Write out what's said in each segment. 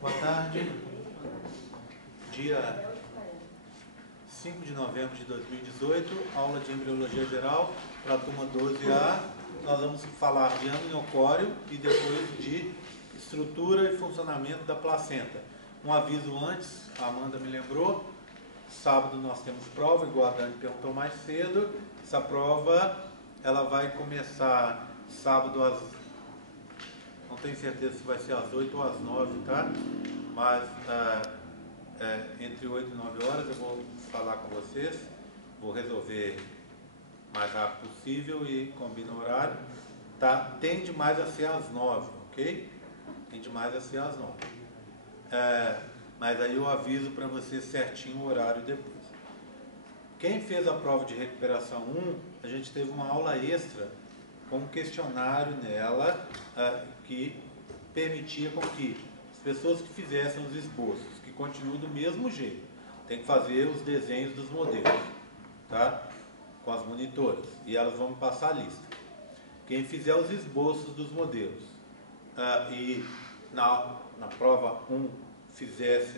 Boa tarde. Dia 5 de novembro de 2018, aula de embriologia geral para a turma 12A. Nós vamos falar de amniocórdio e depois de estrutura e funcionamento da placenta. Um aviso antes, a Amanda me lembrou, sábado nós temos prova, igual a Dani perguntou mais cedo. Essa prova ela vai começar sábado às... não tenho certeza se vai ser às 8 ou às 9, tá? Mas entre 8 e 9 horas eu vou falar com vocês, vou resolver o mais rápido possível e combina o horário. Tá? Tende mais a ser às 9, ok? Tende mais a ser às 9. Mas aí eu aviso para vocês certinho o horário depois. Quem fez a prova de recuperação 1, a gente teve uma aula extra com um questionário nela que permitia com que as pessoas que fizessem os esboços, que continuam do mesmo jeito, tem que fazer os desenhos dos modelos, tá? Com as monitoras, e elas vão passar a lista. Quem fizer os esboços dos modelos e na prova 1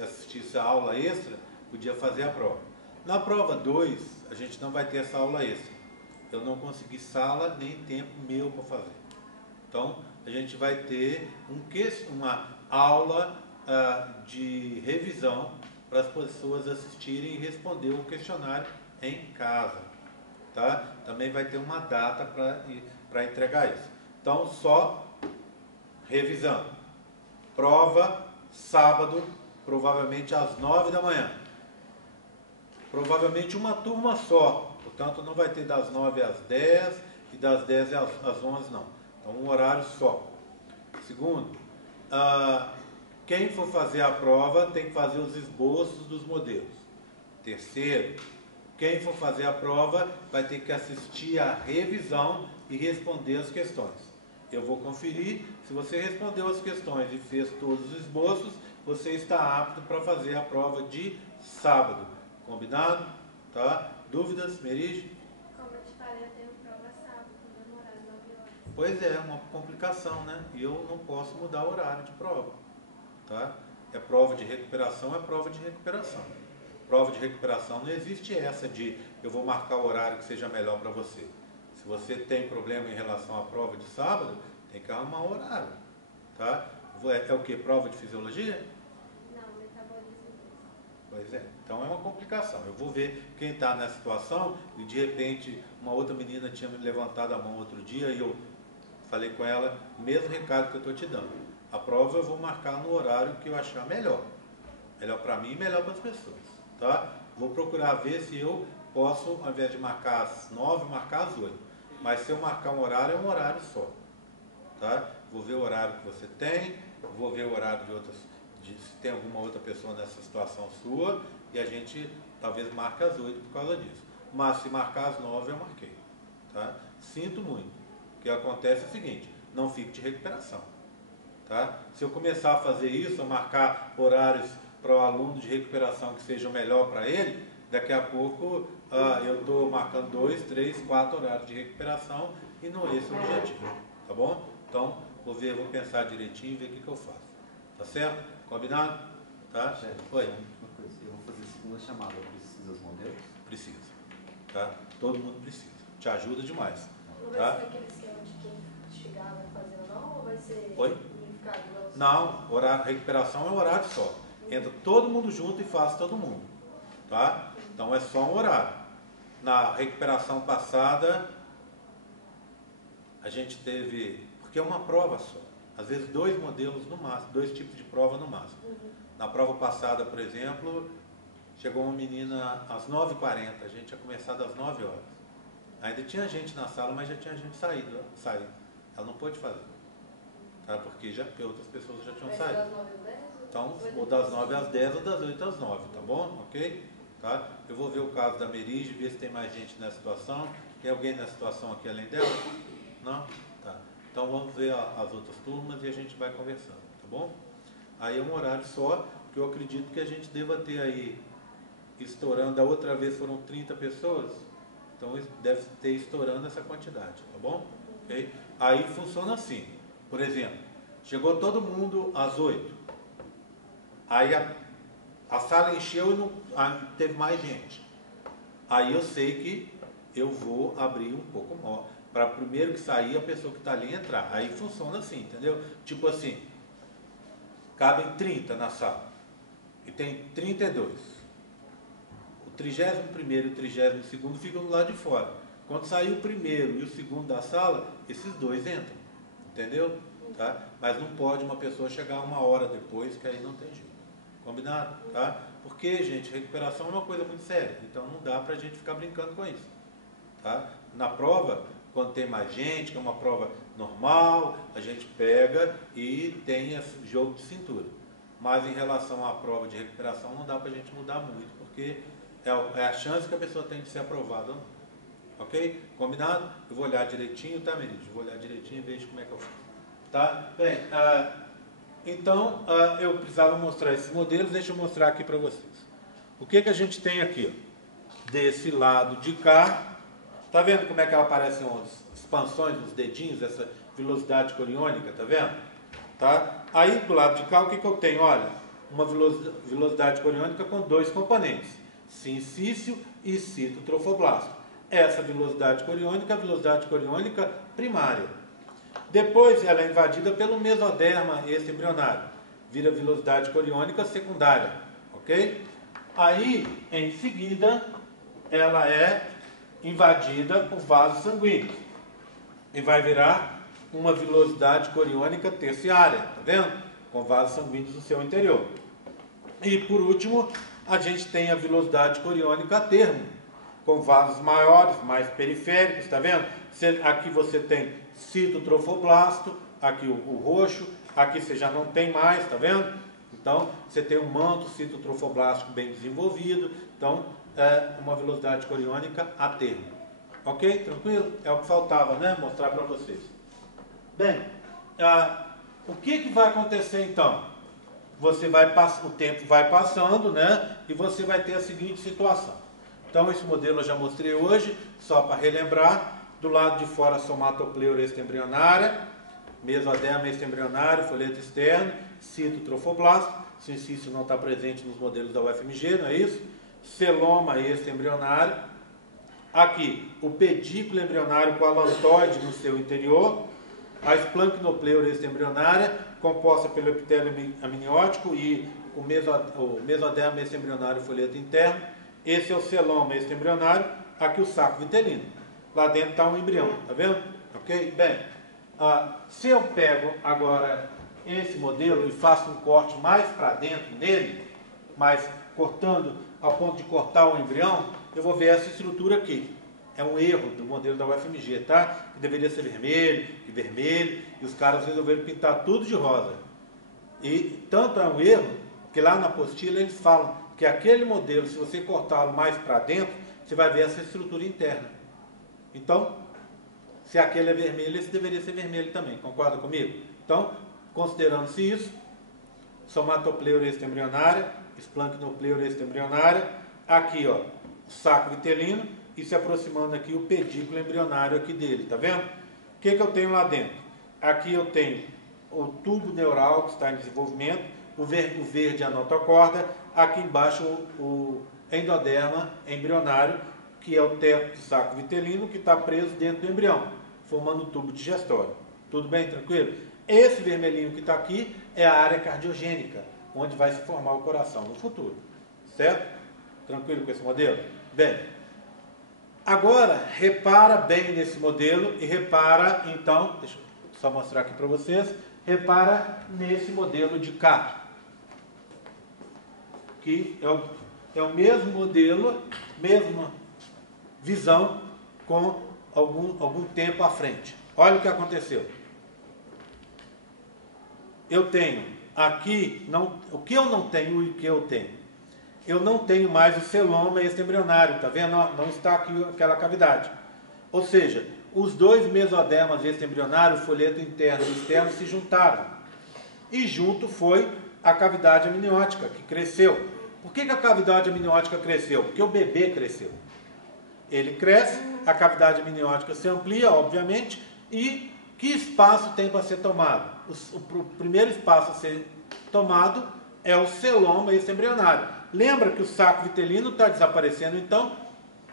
assistisse a aula extra, podia fazer a prova. Na prova 2, a gente não vai ter essa aula extra. Eu não consegui sala nem tempo meu para fazer. Então, a gente vai ter uma aula de revisão para as pessoas assistirem e responder o questionário em casa. Tá? Também vai ter uma data para entregar isso. Então, só revisando. Prova sábado, provavelmente às 9 da manhã. Provavelmente uma turma só. Portanto, não vai ter das 9 às 10 e das 10 às 11, não. Então, um horário só. Segundo, quem for fazer a prova tem que fazer os esboços dos modelos. Terceiro, quem for fazer a prova vai ter que assistir à revisão e responder as questões. Eu vou conferir, se você respondeu as questões e fez todos os esboços, você está apto para fazer a prova de sábado. Combinado? Tá? Dúvidas, Merige? Como eu te falei, eu tenho prova sábado, no mesmo horário, 9 horas. Pois é, uma complicação, né? E eu não posso mudar o horário de prova. Tá? É prova de recuperação, é prova de recuperação. Prova de recuperação não existe essa de eu vou marcar o horário que seja melhor para você. Se você tem problema em relação à prova de sábado, tem que arrumar um horário. Tá? É o que? Prova de fisiologia? Não, metabolismo 2. Pois é, então é uma complicação. Eu vou ver quem está nessa situação e de repente uma outra menina tinha me levantado a mão outro dia e eu falei com ela, mesmo recado que eu estou te dando. A prova eu vou marcar no horário que eu achar melhor. Melhor para mim e melhor para as pessoas. Tá? Vou procurar ver se eu posso, ao invés de marcar às 9, marcar às 8. Mas se eu marcar um horário, é um horário só. Tá? Vou ver o horário que você tem, vou ver o horário de outras, se tem alguma outra pessoa nessa situação sua, e a gente talvez marque às 8 por causa disso. Mas se marcar às 9, eu marquei. Tá? Sinto muito. O que acontece é o seguinte, não fique de recuperação. Tá? Se eu começar a fazer isso, a marcar horários para o aluno de recuperação que sejam melhor para ele, daqui a pouco eu estou marcando 2, 3, 4 horários de recuperação e não é esse o objetivo. Tá bom? Então, vou pensar direitinho e ver o que eu faço. Tá certo? Combinado? Tá? Oi. Uma coisa, eu vou fazer segunda chamada, precisa dos modelos? Precisa. Tá? Todo mundo precisa. Te ajuda demais. Não Tá? vai ser aquele esquema de quem chegar vai fazer ou não, ou vai ser Oi? unificado? Não, horário, recuperação é um horário só. Entra todo mundo junto e faz todo mundo. Tá? Então é só um horário. Na recuperação passada, a gente teve, porque é uma prova só. Às vezes 2 modelos no máximo, 2 tipos de prova no máximo. Na prova passada, por exemplo, chegou uma menina às 9h40, a gente tinha começado às 9 horas. Ainda tinha gente na sala, mas já tinha gente saído. Ela não pôde fazer. Tá? Porque outras pessoas já tinham Vai ser saído. das 9 às 10? Então, ou das 9 às 10 ou das 8 às 9, tá bom? Ok? Tá? Eu vou ver o caso da Merige, ver se tem mais gente nessa situação. Tem alguém nessa situação aqui além dela? Não? Tá. Então vamos ver as outras turmas e a gente vai conversando, tá bom? Aí é um horário só, que eu acredito que a gente deva ter aí, estourando, da outra vez foram 30 pessoas, então deve ter estourando essa quantidade, tá bom? Okay? Aí funciona assim, por exemplo, chegou todo mundo às 8, Aí a sala encheu e não, teve mais gente. Aí eu sei que eu vou abrir um pouco maior, para primeiro que sair a pessoa que está ali entrar. Aí funciona assim, entendeu? Tipo assim, cabem 30 na sala e tem 32. O 31º e o 32º ficam do lado de fora. Quando sair o primeiro e o segundo da sala, esses dois entram, entendeu? Tá? Mas não pode uma pessoa chegar uma hora depois, que aí não tem jeito. Combinado? Tá? Porque, gente, recuperação é uma coisa muito séria, então não dá para a gente ficar brincando com isso. Tá? Na prova, quando tem mais gente, que é uma prova normal, a gente pega e tem esse jogo de cintura. Mas em relação à prova de recuperação, não dá para a gente mudar muito, porque é a chance que a pessoa tem de ser aprovada ou não. Ok? Combinado? Eu vou olhar direitinho, tá, meninos? Eu vou olhar direitinho e vejo como é que eu faço. Tá? Bem, então eu precisava mostrar esses modelos, deixa eu mostrar aqui para vocês. O que a gente tem aqui? Ó? Desse lado de cá, tá vendo como é que aparecem as expansões dos dedinhos, essa velocidade coriônica, tá vendo? Tá? Aí do lado de cá, o que eu tenho? Olha, uma velocidade coriônica com dois componentes, sincício e citotrofoblasto. Essa velocidade coriônica é a velocidade coriônica primária. Depois ela é invadida pelo mesoderma extraembrionário, vira velocidade coriônica secundária, ok? Aí, em seguida, ela é invadida por vasos sanguíneos e vai virar uma velocidade coriônica terciária, tá vendo? Com vasos sanguíneos no seu interior. E por último, a gente tem a velocidade coriônica a termo, com vasos maiores, mais periféricos, tá vendo? Aqui você tem citotrofoblasto, aqui o roxo, aqui você já não tem mais, tá vendo? Então, você tem um manto citotrofoblástico bem desenvolvido, então, é uma velocidade coriônica a termo. Ok? Tranquilo? É o que faltava, né? Mostrar para vocês. Bem, o que vai acontecer então? O tempo vai passando, né? E você vai ter a seguinte situação. Então, esse modelo eu já mostrei hoje, só para relembrar. Do lado de fora, somatopleura extraembrionária, mesoderma extraembrionário, folheto externo, citotrofoblasto. Sincício não está presente nos modelos da UFMG, não é isso? Celoma extraembrionário. Aqui, o pedículo embrionário com alantoide no seu interior. A esplancnopleura extraembrionária, composta pelo epitélio amniótico e o mesoderma extraembrionário folheto interno. Esse é o celoma extraembrionário. Aqui o saco vitelino. Lá dentro está um embrião, tá vendo? Ok? Bem, se eu pego agora esse modelo e faço um corte mais para dentro nele, mas cortando ao ponto de cortar o embrião, eu vou ver essa estrutura aqui. É um erro do modelo da UFMG, tá? Que deveria ser vermelho, e os caras resolveram pintar tudo de rosa. E tanto é um erro, que lá na apostila eles falam que aquele modelo, se você cortá-lo mais para dentro, você vai ver essa estrutura interna. Então, se aquele é vermelho, esse deveria ser vermelho também, concorda comigo? Então, considerando-se isso, somatopleura extraembrionária, esplancnopleura extraembrionária, aqui ó, o saco vitelino e se aproximando aqui o pedículo embrionário aqui dele, tá vendo? O que eu tenho lá dentro? Aqui eu tenho o tubo neural que está em desenvolvimento, o verde a notocorda, aqui embaixo o endoderma embrionário, que é o teto do saco vitelino, que está preso dentro do embrião, formando o tubo digestório. Tudo bem? Tranquilo? Esse vermelhinho que está aqui é a área cardiogênica, onde vai se formar o coração no futuro. Certo? Tranquilo com esse modelo? Bem, agora, repara bem nesse modelo e repara, então, deixa eu só mostrar aqui para vocês, repara nesse modelo de cá, que é o mesmo modelo, mesma visão com algum tempo à frente. Olha o que aconteceu. Eu tenho aqui, o que eu não tenho e o que eu tenho? Eu não tenho mais o celoma extraembrionário, tá vendo? Não está aqui aquela cavidade. Ou seja, os dois mesodermas extraembrionários, folheto interno e externo, se juntaram. E junto foi a cavidade amniótica, que cresceu. Por que a cavidade amniótica cresceu? Porque o bebê cresceu. Ele cresce, a cavidade amniótica se amplia, obviamente, e que espaço tem para ser tomado? O primeiro espaço a ser tomado é o celoma extraembrionário. Lembra que o saco vitelino está desaparecendo, então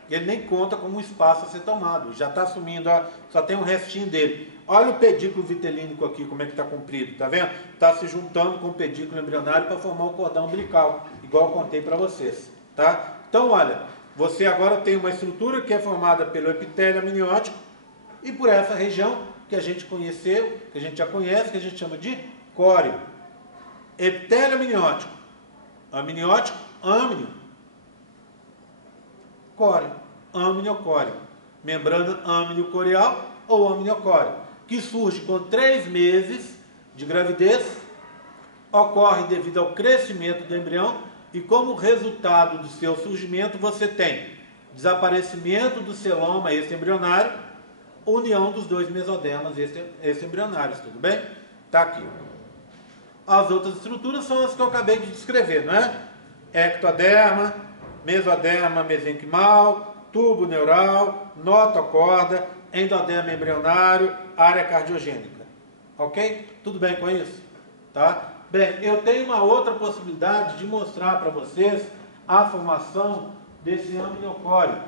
ele nem conta como um espaço a ser tomado. Já está sumindo, ó, só tem um restinho dele. Olha o pedículo vitelínico aqui, como é que está comprido, tá vendo? Está se juntando com o pedículo embrionário para formar o cordão umbilical, igual eu contei para vocês, tá? Então, olha, você agora tem uma estrutura que é formada pelo epitélio amniótico e por essa região que a gente conheceu, que a gente já conhece, que a gente chama de córeo. Epitélio amniótico, amnio, córeo, amniocóreo, membrana amniocoreal ou amniocóreo, que surge com 3 meses de gravidez, ocorre devido ao crescimento do embrião e como resultado do seu surgimento você tem desaparecimento do celoma extraembrionário, união dos 2 mesodermas extraembrionários, tudo bem? Está aqui. As outras estruturas são as que eu acabei de descrever, não é? Ectoderma, mesoderma mesenquimal, tubo neural, notocorda, endoderma embrionário, área cardiogênica. Ok? Tudo bem com isso? Tá? Bem, eu tenho uma outra possibilidade de mostrar para vocês a formação desse amniocóreo.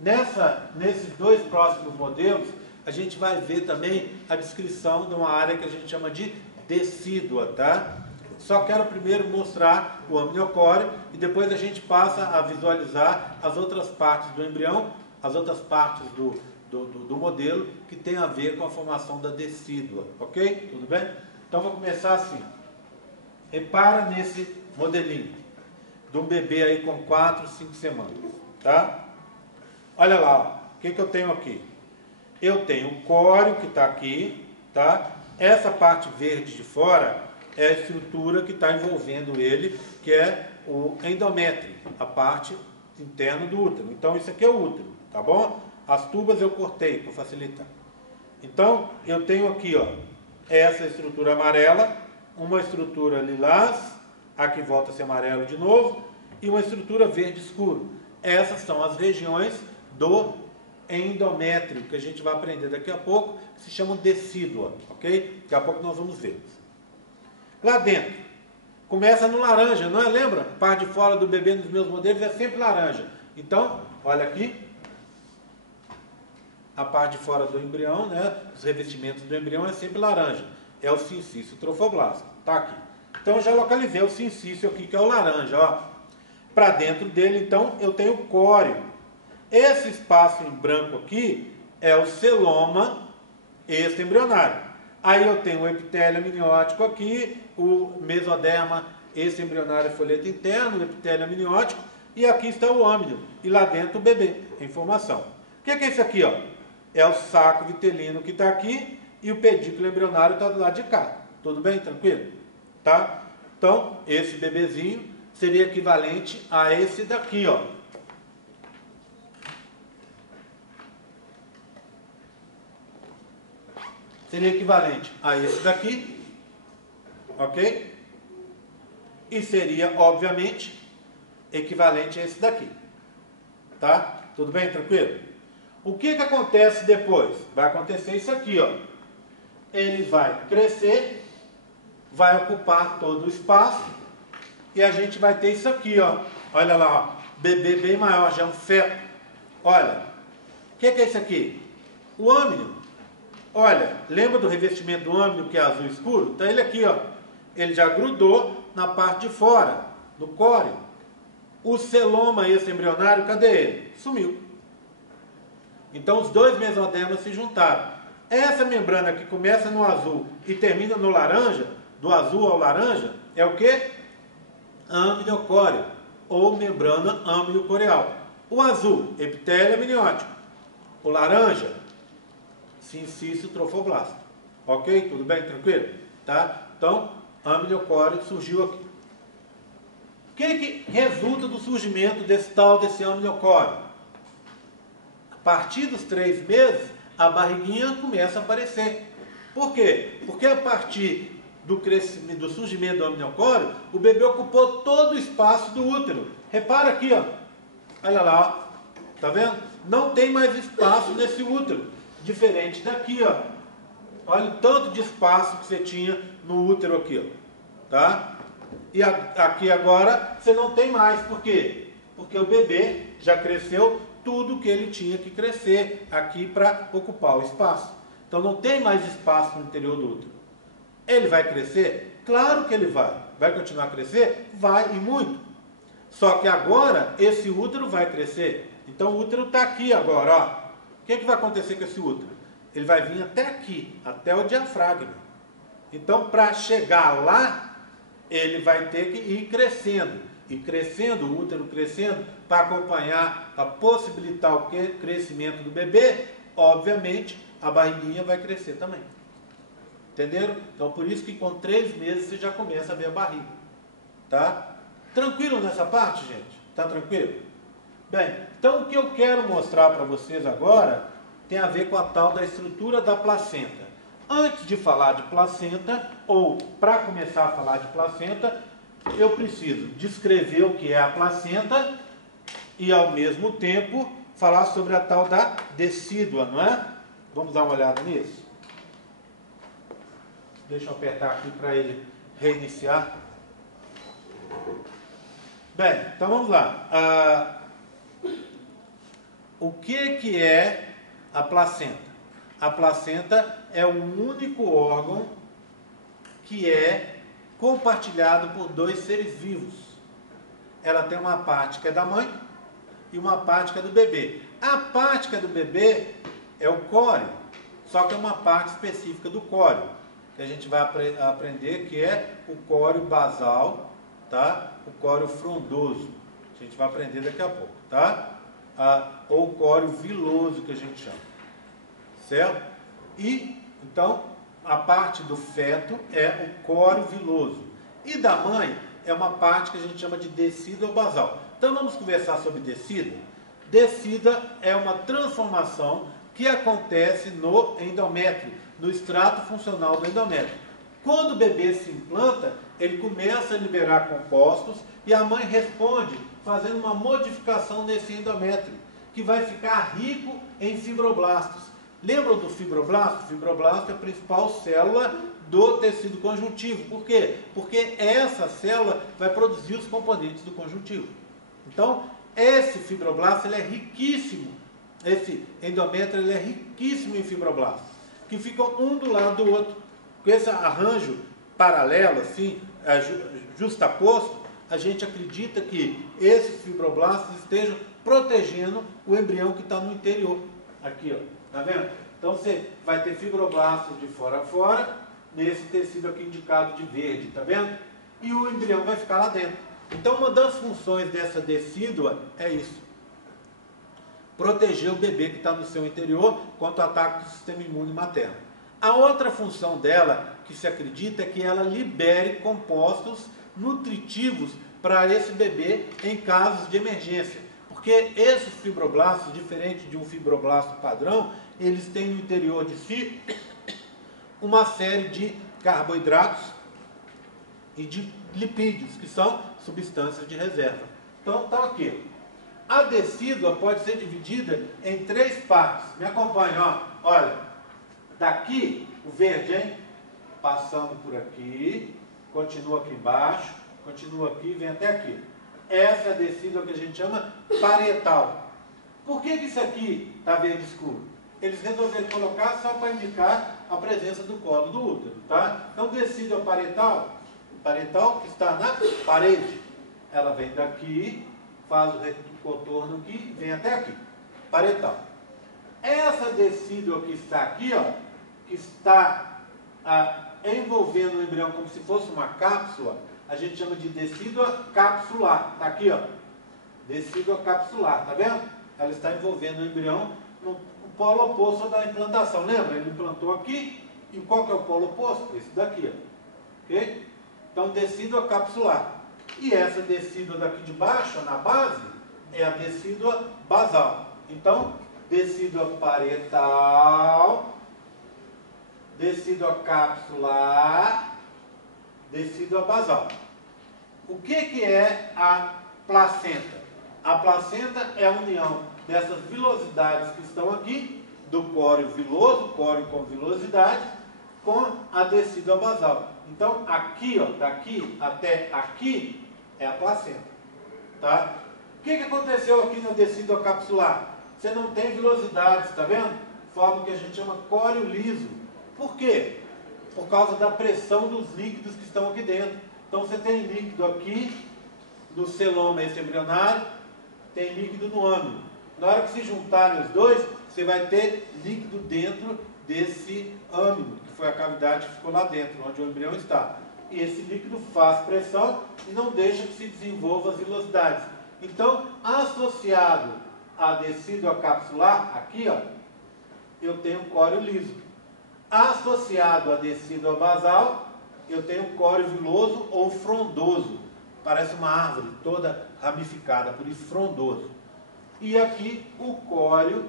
Nesses 2 próximos modelos, a gente vai ver também a descrição de uma área que a gente chama de decídua, tá? Só quero primeiro mostrar o amniocóreo e depois a gente passa a visualizar as outras partes do embrião, as outras partes do modelo que tem a ver com a formação da decídua, ok? Tudo bem? Então vou começar assim. Repara nesse modelinho de um bebê aí com 4, 5 semanas, tá? Olha lá, ó. O que eu tenho aqui? Eu tenho o córeo que está aqui, tá? Essa parte verde de fora é a estrutura que está envolvendo ele, que é o endométrio, a parte interna do útero. Então, isso aqui é o útero, tá bom? As tubas eu cortei para facilitar. Então, eu tenho aqui, ó, essa estrutura amarela, uma estrutura lilás, aqui volta a ser amarelo de novo, e uma estrutura verde escuro. Essas são as regiões do endométrio, que a gente vai aprender daqui a pouco, que se chamam decídua, ok? Daqui a pouco nós vamos ver. Lá dentro, começa no laranja, não é? Lembra? A parte de fora do bebê nos meus modelos é sempre laranja. Então, olha aqui, a parte de fora do embrião, né? Os revestimentos do embrião é sempre laranja. É o sincício trofoblasto, tá aqui. Então, eu já localizei o sincício aqui, que é o laranja, ó. Para dentro dele, então, eu tenho o córeo. Esse espaço em branco aqui é o celoma extraembrionário. Aí eu tenho o epitélio amniótico aqui, o mesoderma extraembrionário folheto interno, o epitélio amniótico, e aqui está o âmnio, e lá dentro o bebê, em formação. O que é isso aqui, ó? É o saco vitelino que está aqui, e o pedículo embrionário está do lado de cá. Tudo bem? Tranquilo? Tá? Então, esse bebezinho seria equivalente a esse daqui, ó. Seria equivalente a esse daqui, ok? E seria, obviamente, equivalente a esse daqui. Tá? Tudo bem? Tranquilo? O que acontece depois? Vai acontecer isso aqui, ó. Ele vai crescer, vai ocupar todo o espaço, e a gente vai ter isso aqui, ó. Olha lá, ó. Bebê bem maior, já é um feto. Olha, o que é isso aqui? O âmnio. Olha, lembra do revestimento do âmnio que é azul escuro? Então ele aqui, ó, ele já grudou na parte de fora, do córeo. O celoma extraembrionário, cadê ele? Sumiu. Então os 2 mesodermas se juntaram. Essa membrana que começa no azul e termina no laranja, do azul ao laranja, é o que? Amniocóreo, ou membrana amniocoreal. O azul, epitélio amniótico. O laranja, sincício trofoblasto. Ok? Tudo bem? Tranquilo? Tá? Então, amniocóreo surgiu aqui. O que resulta do surgimento desse amniocóreo? A partir dos 3 meses, a barriguinha começa a aparecer. Por quê? Porque a partir do crescimento, do surgimento do amniocóreo, o bebê ocupou todo o espaço do útero. Repara aqui, ó. Olha lá, ó. Tá vendo? Não tem mais espaço nesse útero. Diferente daqui, ó. Olha o tanto de espaço que você tinha no útero aqui, ó. Tá? E aqui agora você não tem mais. Por quê? Porque o bebê já cresceu tudo que ele tinha que crescer aqui para ocupar o espaço. Então não tem mais espaço no interior do útero. Ele vai crescer? Claro que ele vai. Vai continuar a crescer? Vai, e muito. Só que agora esse útero vai crescer. Então o útero está aqui agora. Ó. O que vai acontecer com esse útero? Ele vai vir até aqui, até o diafragma. Então para chegar lá, ele vai ter que ir crescendo. E crescendo, o útero crescendo, para acompanhar, para possibilitar o crescimento do bebê, obviamente a barriguinha vai crescer também. Entenderam? Então por isso que com 3 meses você já começa a ver a barriga. Tá? Tranquilo nessa parte, gente? Tá tranquilo? Bem, então o que eu quero mostrar para vocês agora tem a ver com a tal da estrutura da placenta. Antes de falar de placenta, ou para começar a falar de placenta, eu preciso descrever o que é a placenta e ao mesmo tempo falar sobre a tal da decídua, não é? Vamos dar uma olhada nisso? Deixa eu apertar aqui para ele reiniciar. Bem, então vamos lá. O que é a placenta? A placenta é o único órgão que é compartilhado por 2 seres vivos. Ela tem uma parte que é da mãe e uma parte que é do bebê. A parte que é do bebê é o córeo, só que é uma parte específica do córeo, que a gente vai aprender, que é o córeo basal, tá? O córeo frondoso. A gente vai aprender daqui a pouco, tá? Ou córeo viloso, que a gente chama. Certo? E, então, a parte do feto é o córeo viloso. E da mãe é uma parte que a gente chama de decida ou basal. Então vamos conversar sobre decida. Decida é uma transformação que acontece no endométrio, no extrato funcional do endométrio. Quando o bebê se implanta, ele começa a liberar compostos e a mãe responde fazendo uma modificação nesse endométrio, que vai ficar rico em fibroblastos. Lembram do fibroblasto? O fibroblasto é a principal célula do tecido conjuntivo. Por quê? Porque essa célula vai produzir os componentes do conjuntivo. Então, esse fibroblasto ele é riquíssimo. Esse endométrio ele é riquíssimo em fibroblastos, que ficam um do lado do outro. Com esse arranjo paralelo, assim, justaposto, a gente acredita que esses fibroblastos estejam protegendo o embrião que está no interior. Aqui, ó. Tá vendo? Então você vai ter fibroblastos de fora a fora, nesse tecido aqui indicado de verde, tá vendo? E o embrião vai ficar lá dentro. Então uma das funções dessa decídua é isso. Proteger o bebê que está no seu interior contra o ataque do sistema imune materno. A outra função dela, que se acredita, é que ela libere compostos nutritivos para esse bebê em casos de emergência. Porque esses fibroblastos, diferente de um fibroblasto padrão, eles têm no interior de si uma série de carboidratos e de lipídios, que são substâncias de reserva. Então, está aqui. A decídua pode ser dividida em 3 partes. Me acompanha, ó. Olha, daqui, o verde, hein? Passando por aqui, continua aqui embaixo, continua aqui e vem até aqui. Essa é a decídua que a gente chama parietal. Por que isso aqui está verde escuro? Eles resolveram colocar só para indicar a presença do colo do útero, tá? Então, decídua parietal que está na parede. Ela vem daqui, faz o contorno aqui, vem até aqui. Parietal. Essa decídua que está aqui, ó, que está envolvendo o embrião como se fosse uma cápsula, a gente chama de decídua capsular. Está aqui, ó. Decídua capsular, tá vendo? Ela está envolvendo o embrião no polo oposto da implantação. Lembra? Ele implantou aqui, e qual que é o polo oposto? Esse daqui, ó. Ok? Então, decídua capsular. E essa decídua daqui de baixo, na base, é a decídua basal. Então, decídua parietal, decídua capsular, decídua basal. O que é a placenta? A placenta é a união dessas vilosidades que estão aqui, do córeo viloso, córeo com vilosidade, com a decídua basal. Então, aqui, ó, daqui até aqui é a placenta, tá? O que aconteceu aqui no tecido capsular? Você não tem vilosidades, tá vendo? Forma que a gente chama córeo liso. Por quê? Por causa da pressão dos líquidos que estão aqui dentro. Então, você tem líquido aqui do celoma esse embrionário, tem líquido no âmino. Na hora que se juntarem os dois, você vai ter líquido dentro desse âmino, que foi a cavidade que ficou lá dentro, onde o embrião está. E esse líquido faz pressão e não deixa que se desenvolva as vilosidades. Então, associado a tecido capsular, aqui, ó, eu tenho córeo liso. Associado a tecido basal, eu tenho córeo viloso ou frondoso. Parece uma árvore toda ramificada, por isso frondoso. E aqui o córeo,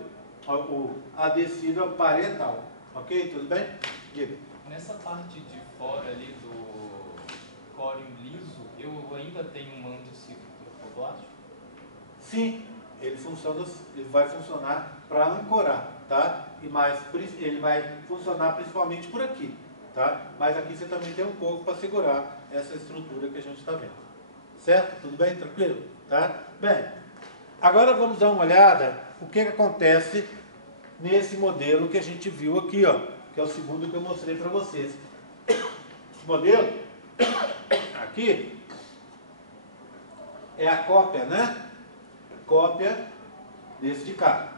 o adecido parietal. Ok? Tudo bem? Diga. Nessa parte de fora ali do córeo liso, eu ainda tenho um manto trofoblástico? Sim, ele vai funcionar para ancorar, tá? Mas ele vai funcionar principalmente por aqui, tá? Mas aqui você também tem um pouco para segurar essa estrutura que a gente está vendo. Certo? Tudo bem? Tranquilo? Tá? Bem, agora vamos dar uma olhada o que acontece nesse modelo que a gente viu aqui, ó, que é o segundo que eu mostrei para vocês. Esse modelo aqui é a cópia, né? Cópia desse de cá.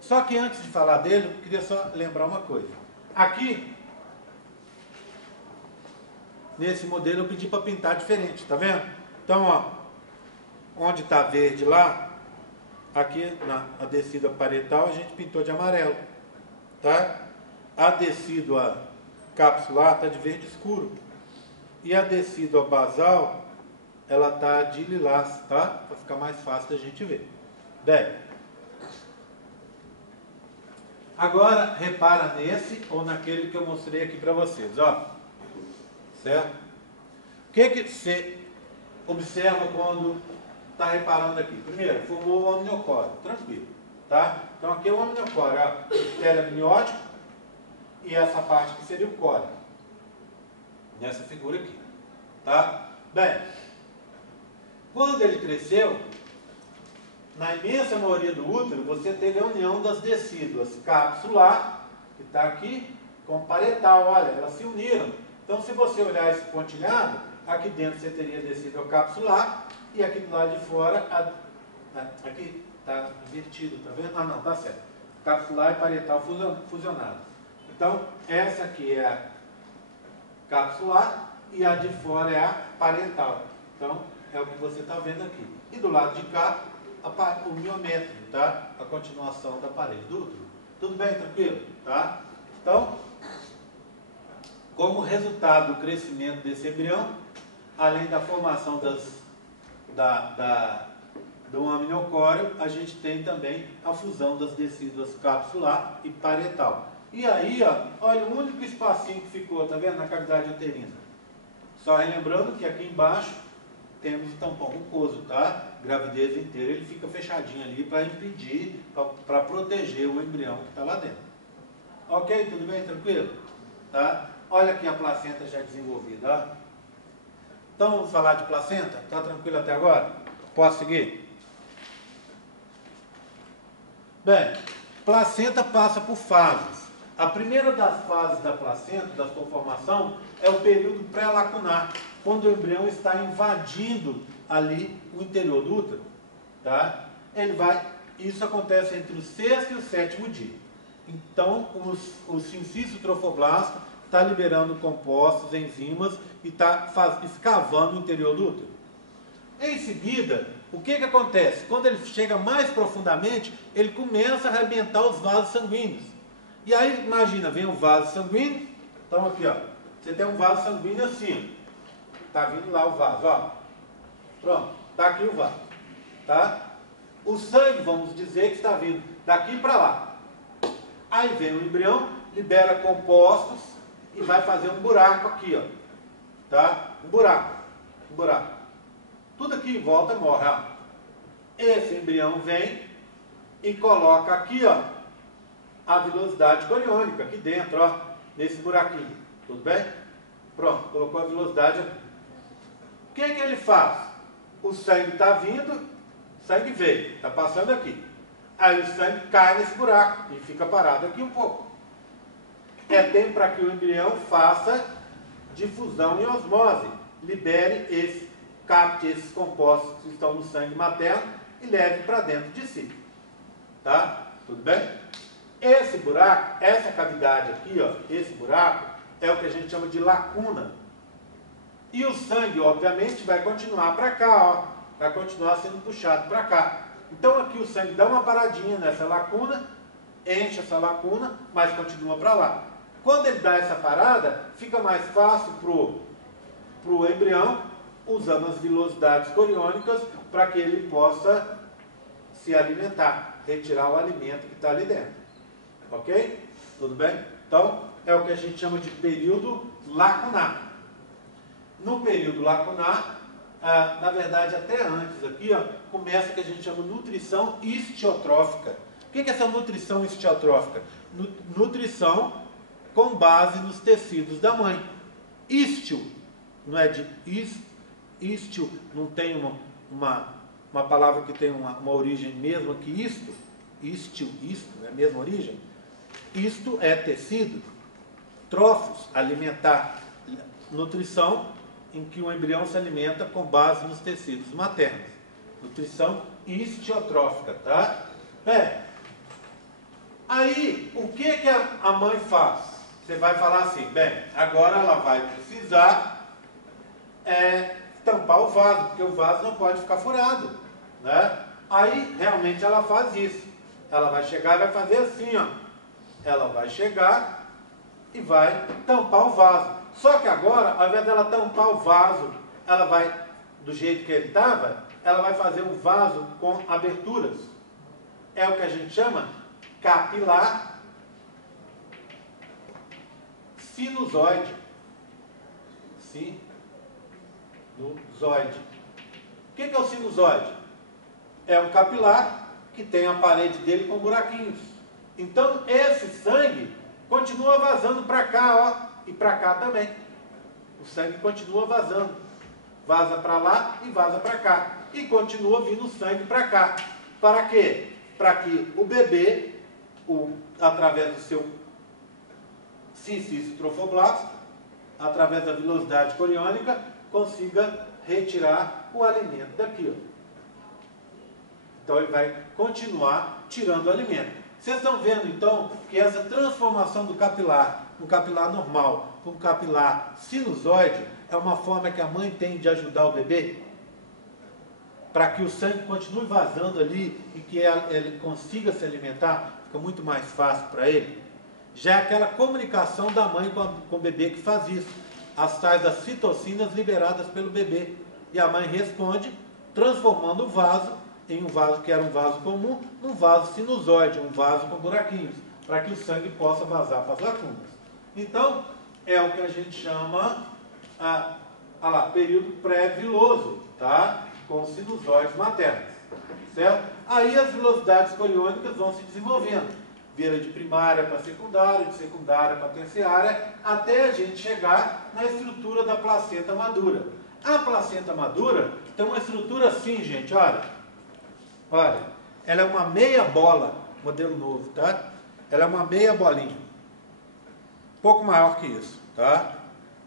Só que antes de falar dele, eu queria só lembrar uma coisa. Aqui, nesse modelo, eu pedi para pintar diferente, tá vendo? Então, ó, onde está verde lá, aqui na adecídua parietal, a gente pintou de amarelo, tá? A adecídua capsular está de verde escuro. E a adecídua basal, ela está de lilás, tá? Para ficar mais fácil da gente ver. Bem, agora repara nesse ou naquele que eu mostrei aqui para vocês, ó. Certo? O que você observa quando está reparando aqui? Primeiro, formou o amniocóreo, tranquilo, tá? Então aqui é o amniocóreo, ó, epitélio amniótico e essa parte que seria o córeo, nessa figura aqui, tá? Bem, quando ele cresceu, na imensa maioria do útero, você teve a união das decíduas capsular, que está aqui, com parietal, olha, elas se uniram. Então, se você olhar esse pontilhado, aqui dentro você teria decídua capsular, e aqui do lado de fora, aqui está invertido, tá vendo? Ah, não, tá certo. Capsular e parietal fusionados. Então, essa aqui é a capsular e a de fora é a parietal. Então, é o que você está vendo aqui. E do lado de cá, o miométrio, tá? A continuação da parede do útero. Tudo bem, tranquilo? Tá? Então, como resultado do crescimento desse embrião, além da formação do amniocóreo, a gente tem também a fusão das decíduas capsular e parietal. E aí, ó, olha o único espacinho que ficou, tá vendo? Na cavidade uterina. Só relembrando que aqui embaixo temos o tampão mucoso, tá? Gravidez inteira, ele fica fechadinho ali para impedir, para proteger o embrião que está lá dentro. Ok? Tudo bem? Tranquilo? Tá? Olha aqui a placenta já desenvolvida, ó. Então vamos falar de placenta? Tá tranquilo até agora? Posso seguir? Bem, placenta passa por fases. A primeira das fases da placenta, da sua formação, é o período pré-lacunar, quando o embrião está invadindo ali o interior do útero, tá? Isso acontece entre o sexto e o sétimo dia. Então, o sincício trofoblasto está liberando compostos, enzimas e está escavando o interior do útero. Em seguida, o que acontece? Quando ele chega mais profundamente, ele começa a arrebentar os vasos sanguíneos. E aí, imagina, vem um vaso sanguíneo, então aqui, ó, você tem um vaso sanguíneo assim, está vindo lá o vaso, ó. Pronto, está aqui o vaso, tá? O sangue, vamos dizer que está vindo daqui para lá. Aí vem o embrião, libera compostos e vai fazer um buraco aqui, ó, tá? Um buraco. Tudo aqui em volta morre, ó. Esse embrião vem e coloca aqui, ó, a vilosidade coriônica aqui dentro, ó, nesse buraquinho, tudo bem? Pronto, colocou a velocidade aqui. O que ele faz? O sangue está vindo, o sangue veio, está passando aqui. Aí o sangue cai nesse buraco e fica parado aqui um pouco. É tempo para que o embrião faça difusão e osmose, libere capte esses compostos que estão no sangue materno e leve para dentro de si. Tá? Tudo bem? Esse buraco, essa cavidade aqui, ó, esse buraco, é o que a gente chama de lacuna. E o sangue, obviamente, vai continuar para cá, ó, vai continuar sendo puxado para cá. Então aqui o sangue dá uma paradinha nessa lacuna, enche essa lacuna, mas continua para lá. Quando ele dá essa parada, fica mais fácil para o embrião, usando as vilosidades coriônicas, para que ele possa se alimentar, retirar o alimento que está ali dentro. Ok? Tudo bem? Então, é o que a gente chama de período lacunar. No período lacunar, na verdade, até antes aqui, ó, começa o que a gente chama de nutrição histiotrófica. O que é essa nutrição histiotrófica? Nutrição com base nos tecidos da mãe. Ístio, não é de ístio, não tem uma palavra que tem uma origem mesma que isto. Ístio, isto, é a mesma origem. Isto é tecido. Trófos, alimentar. Nutrição em que o embrião se alimenta com base nos tecidos maternos. Nutrição histiotrófica, tá? Aí, o que a mãe faz? Você vai falar assim, bem, agora ela vai precisar tampar o vaso, porque o vaso não pode ficar furado, né? Aí, realmente, ela faz isso. Ela vai chegar e vai fazer assim, ó. Ela vai chegar e vai tampar o vaso. Só que agora, ao invés dela tampar o vaso, ela vai, do jeito que ele estava, ela vai fazer um vaso com aberturas. É o que a gente chama capilar sinusoide. Sinusoide. O que é o sinusoide? É um capilar que tem a parede dele com buraquinhos. Então, esse sangue continua vazando para cá, ó, e para cá também. O sangue continua vazando. Vaza para lá e vaza para cá. E continua vindo sangue para cá. Para quê? Para que o bebê, através do seu cistitrofoblasto, através da velocidade coriônica, consiga retirar o alimento daqui, ó. Então ele vai continuar tirando o alimento. Vocês estão vendo então que essa transformação do capilar, um capilar normal para um capilar sinusoide, é uma forma que a mãe tem de ajudar o bebê para que o sangue continue vazando ali e que ele consiga se alimentar, fica muito mais fácil para ele. Já é aquela comunicação da mãe com o bebê que faz isso, as tais das citocinas liberadas pelo bebê, e a mãe responde transformando o vaso em um vaso que era um vaso comum, num vaso sinusoide, um vaso com buraquinhos, para que o sangue possa vazar para as lacunas. Então, é o que a gente chama, período pré-viloso, tá? Com sinusoides maternos, certo? Aí as velocidades coriônicas vão se desenvolvendo, vira de primária para secundária, de secundária para terciária, até a gente chegar na estrutura da placenta madura. A placenta madura tem uma estrutura assim, gente, olha. Olha, ela é uma meia bola, modelo novo, tá? Ela é uma meia bolinha. Um pouco maior que isso, tá?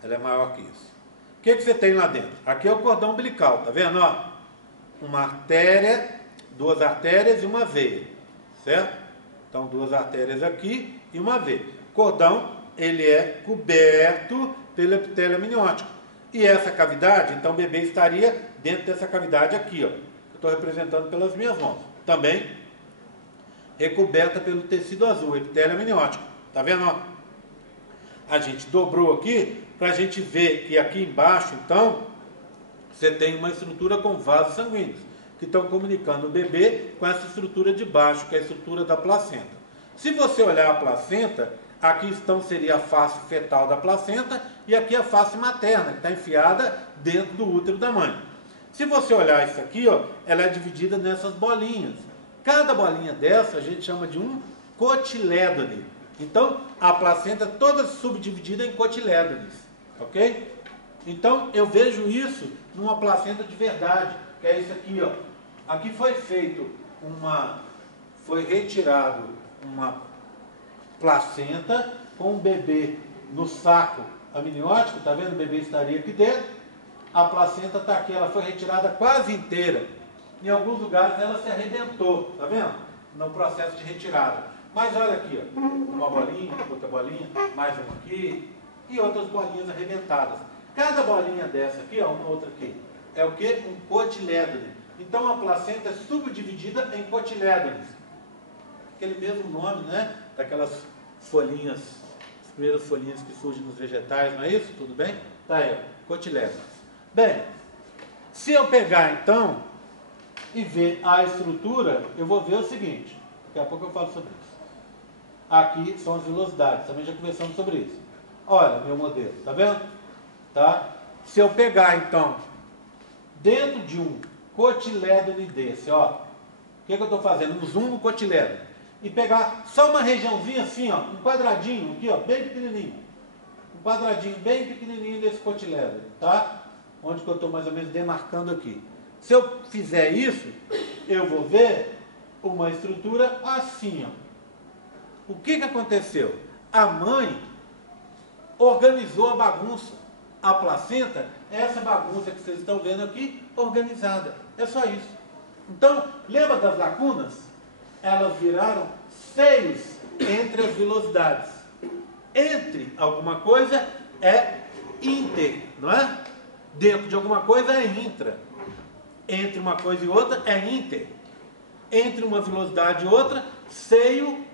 Ela é maior que isso. O que você tem lá dentro? Aqui é o cordão umbilical, tá vendo? Ó, uma artéria, duas artérias e uma veia, certo? Então, duas artérias aqui e uma veia. O cordão, ele é coberto pelo epitélio amniótico. E essa cavidade, então o bebê estaria dentro dessa cavidade aqui, ó. Estou representando pelas minhas mãos. Também recoberta pelo tecido azul, epitélio amniótico. Tá vendo? Ó? A gente dobrou aqui para a gente ver que aqui embaixo, então, você tem uma estrutura com vasos sanguíneos, que estão comunicando o bebê com essa estrutura de baixo, que é a estrutura da placenta. Se você olhar a placenta, aqui seria a face fetal da placenta e aqui a face materna, que está enfiada dentro do útero da mãe. Se você olhar isso aqui, ó, ela é dividida nessas bolinhas. Cada bolinha dessa a gente chama de um cotilédone. Então, a placenta é toda subdividida em cotilédones. ok? Então, eu vejo isso numa placenta de verdade, que é isso aqui, ó. Aqui foi retirado uma placenta com um bebê no saco amniótico, tá vendo? O bebê estaria aqui dentro. A placenta está aqui, ela foi retirada quase inteira. Em alguns lugares ela se arrebentou, tá vendo? No processo de retirada. Mas olha aqui, ó, uma bolinha, outra bolinha, mais uma aqui e outras bolinhas arrebentadas. Cada bolinha dessa aqui, ó, uma outra aqui, é o que? Um cotilédone. Então a placenta é subdividida em cotilédones. Aquele mesmo nome, né? Daquelas folhinhas, as primeiras folhinhas que surgem nos vegetais, não é isso? Tudo bem? Tá aí, ó, cotilédones. Bem, se eu pegar então e ver a estrutura, eu vou ver o seguinte, daqui a pouco eu falo sobre isso. Aqui são as vilosidades, também já conversamos sobre isso. Olha meu modelo, tá vendo? Tá? Se eu pegar então, dentro de um cotilédone desse, ó, o que eu estou fazendo? Um zoom no cotilédone. E pegar só uma regiãozinha assim, ó, um quadradinho aqui, ó, bem pequenininho. Um quadradinho bem pequenininho desse cotilédone, tá? Onde que eu estou mais ou menos demarcando aqui. Se eu fizer isso, eu vou ver uma estrutura assim, ó. O que aconteceu? A mãe organizou a bagunça. A placenta é essa bagunça que vocês estão vendo aqui, organizada. É só isso. Então, lembra das lacunas? Elas viraram seios entre as vilosidades. Entre alguma coisa é inter, não é? Dentro de alguma coisa é intra. Entre uma coisa e outra é inter. Entre uma velocidade e outra, seio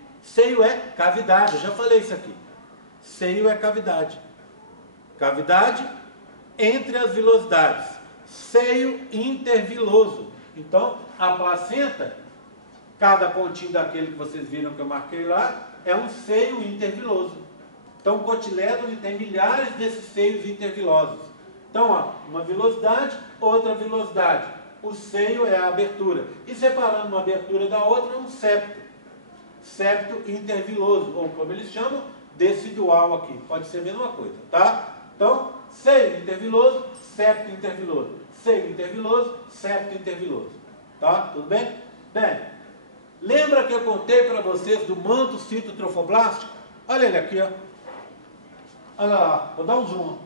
é cavidade. Eu já falei isso aqui. Seio é cavidade. Cavidade entre as vilosidades. Seio interviloso. Então, a placenta, cada pontinho daquele que vocês viram que eu marquei lá, é um seio interviloso. Então, o cotilédone tem milhares desses seios intervilosos. Então, ó, uma velocidade, outra velocidade. O seio é a abertura. E separando uma abertura da outra é um septo. Septo interviloso, ou como eles chamam, decidual aqui. Pode ser a mesma coisa, tá? Então, seio interviloso, septo interviloso. Seio interviloso, septo interviloso. Tá? Tudo bem? Bem, lembra que eu contei para vocês do manto citotrofoblástico? Olha ele aqui, ó. Olha lá, vou dar um zoom.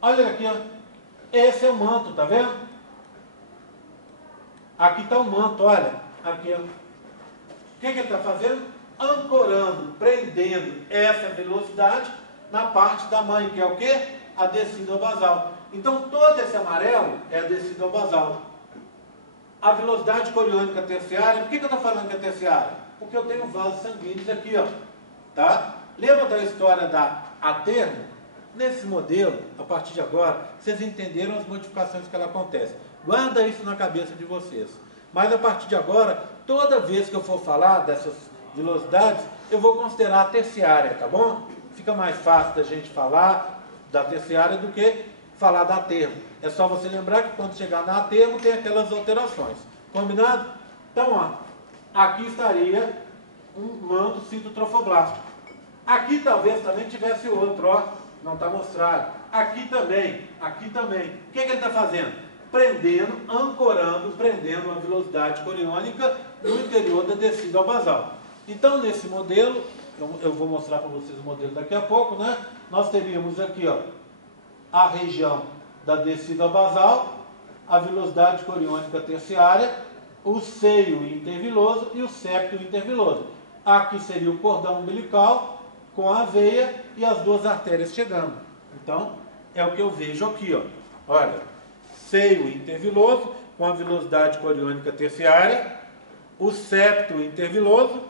Olha ele aqui, ó. Esse é o manto, tá vendo? Aqui está o manto, olha. Aqui, ó. O que ele está fazendo? Ancorando, prendendo essa velocidade na parte da mãe, que é o quê? A decídua basal. Então, todo esse amarelo é a decídua basal. A velocidade coriônica terciária, por que eu estou falando que é terciária? Porque eu tenho vasos sanguíneos aqui, ó. Tá? Lembra da história da atermo? Nesse modelo, a partir de agora, vocês entenderam as modificações que ela acontece. Guarda isso na cabeça de vocês. Mas a partir de agora, toda vez que eu for falar dessas velocidades, eu vou considerar a terciária, tá bom? Fica mais fácil da gente falar da terciária do que falar da atermo. É só você lembrar que quando chegar na atermo tem aquelas alterações. Combinado? Então, ó, aqui estaria um manto citotrofoblástico. Aqui talvez também tivesse outro, ó. Não está mostrado. Aqui também, aqui também. O que ele está fazendo? Prendendo, ancorando, prendendo a velocidade coriônica no interior da decídua basal. Então, nesse modelo, eu vou mostrar para vocês o modelo daqui a pouco, né? Nós teríamos aqui, ó, a região da decídua basal, a velocidade coriônica terciária, o seio interviloso e o septo interviloso. Aqui seria o cordão umbilical com a veia e as duas artérias chegando. Então, é o que eu vejo aqui, ó. Olha, seio interviloso com a velocidade coriônica terciária, o septo interviloso,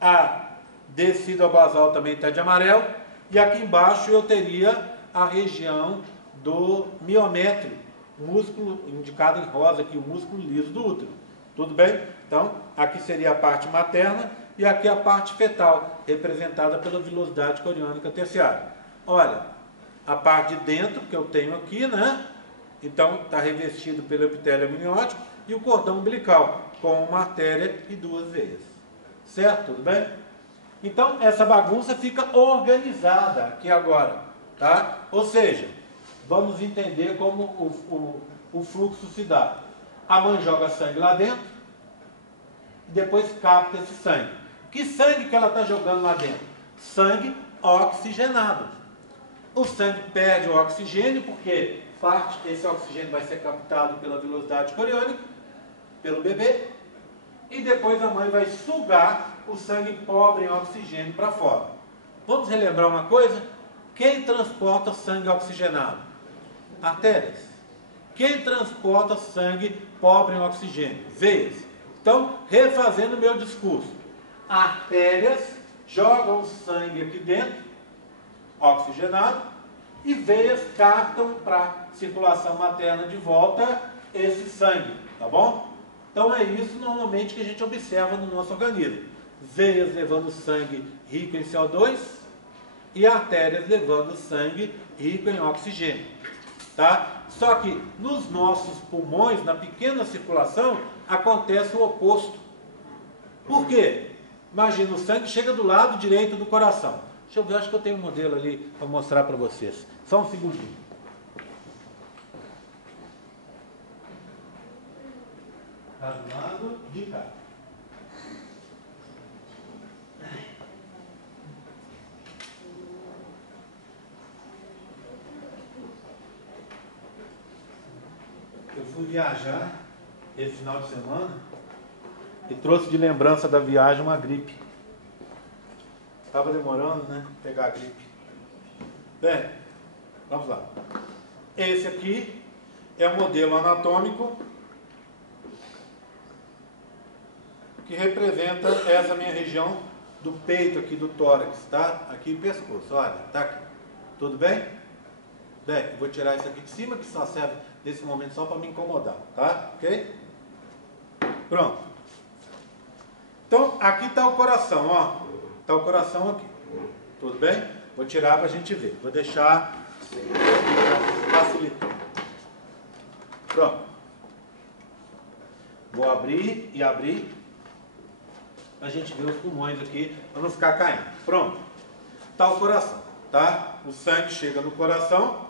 a decídua basal também está de amarelo, e aqui embaixo eu teria a região do miométrio, músculo indicado em rosa aqui, o músculo liso do útero. Tudo bem? Então, aqui seria a parte materna e aqui a parte fetal, representada pela velocidade coriônica terciária. Olha, a parte de dentro que eu tenho aqui, né? Então, está revestido pelo epitélio amniótico e o cordão umbilical, com uma artéria e duas veias. Certo? Tudo bem? Então, essa bagunça fica organizada aqui agora. Tá? Ou seja, vamos entender como o fluxo se dá. A mãe joga sangue lá dentro e depois capta esse sangue. Que sangue que ela está jogando lá dentro? Sangue oxigenado. O sangue perde o oxigênio porque esse oxigênio vai ser captado pela velocidade coriônica, pelo bebê, e depois a mãe vai sugar o sangue pobre em oxigênio para fora. Vamos relembrar uma coisa? Quem transporta sangue oxigenado? Artérias. Quem transporta sangue pobre em oxigênio? Veias. Então, refazendo o meu discurso. Artérias jogam o sangue aqui dentro, oxigenado, e veias captam para circulação materna de volta esse sangue, tá bom? Então é isso normalmente que a gente observa no nosso organismo. Veias levando sangue rico em CO2 e artérias levando sangue rico em oxigênio, tá? Só que nos nossos pulmões, na pequena circulação, acontece o oposto. Por quê? Imagina, o sangue chega do lado direito do coração. Deixa eu ver, acho que eu tenho um modelo ali para mostrar para vocês. Só um segundinho. Está do lado de cá. Eu fui viajar esse final de semana e trouxe de lembrança da viagem uma gripe. Estava demorando, né? Pegar a gripe. Bem, vamos lá. Esse aqui é o modelo anatômico que representa essa minha região do peito aqui, do tórax, tá? Aqui pescoço, olha, tá aqui. Tudo bem? Bem, eu vou tirar isso aqui de cima, que só serve nesse momento só para me incomodar, tá? Ok? Pronto. Então, aqui está o coração, ó. Está o coração aqui. Tudo bem? Vou tirar para a gente ver. Vou deixar facilitar. Pronto. Vou abrir e abrir. A gente vê os pulmões aqui para não ficar caindo. Pronto. Está o coração, tá? O sangue chega no coração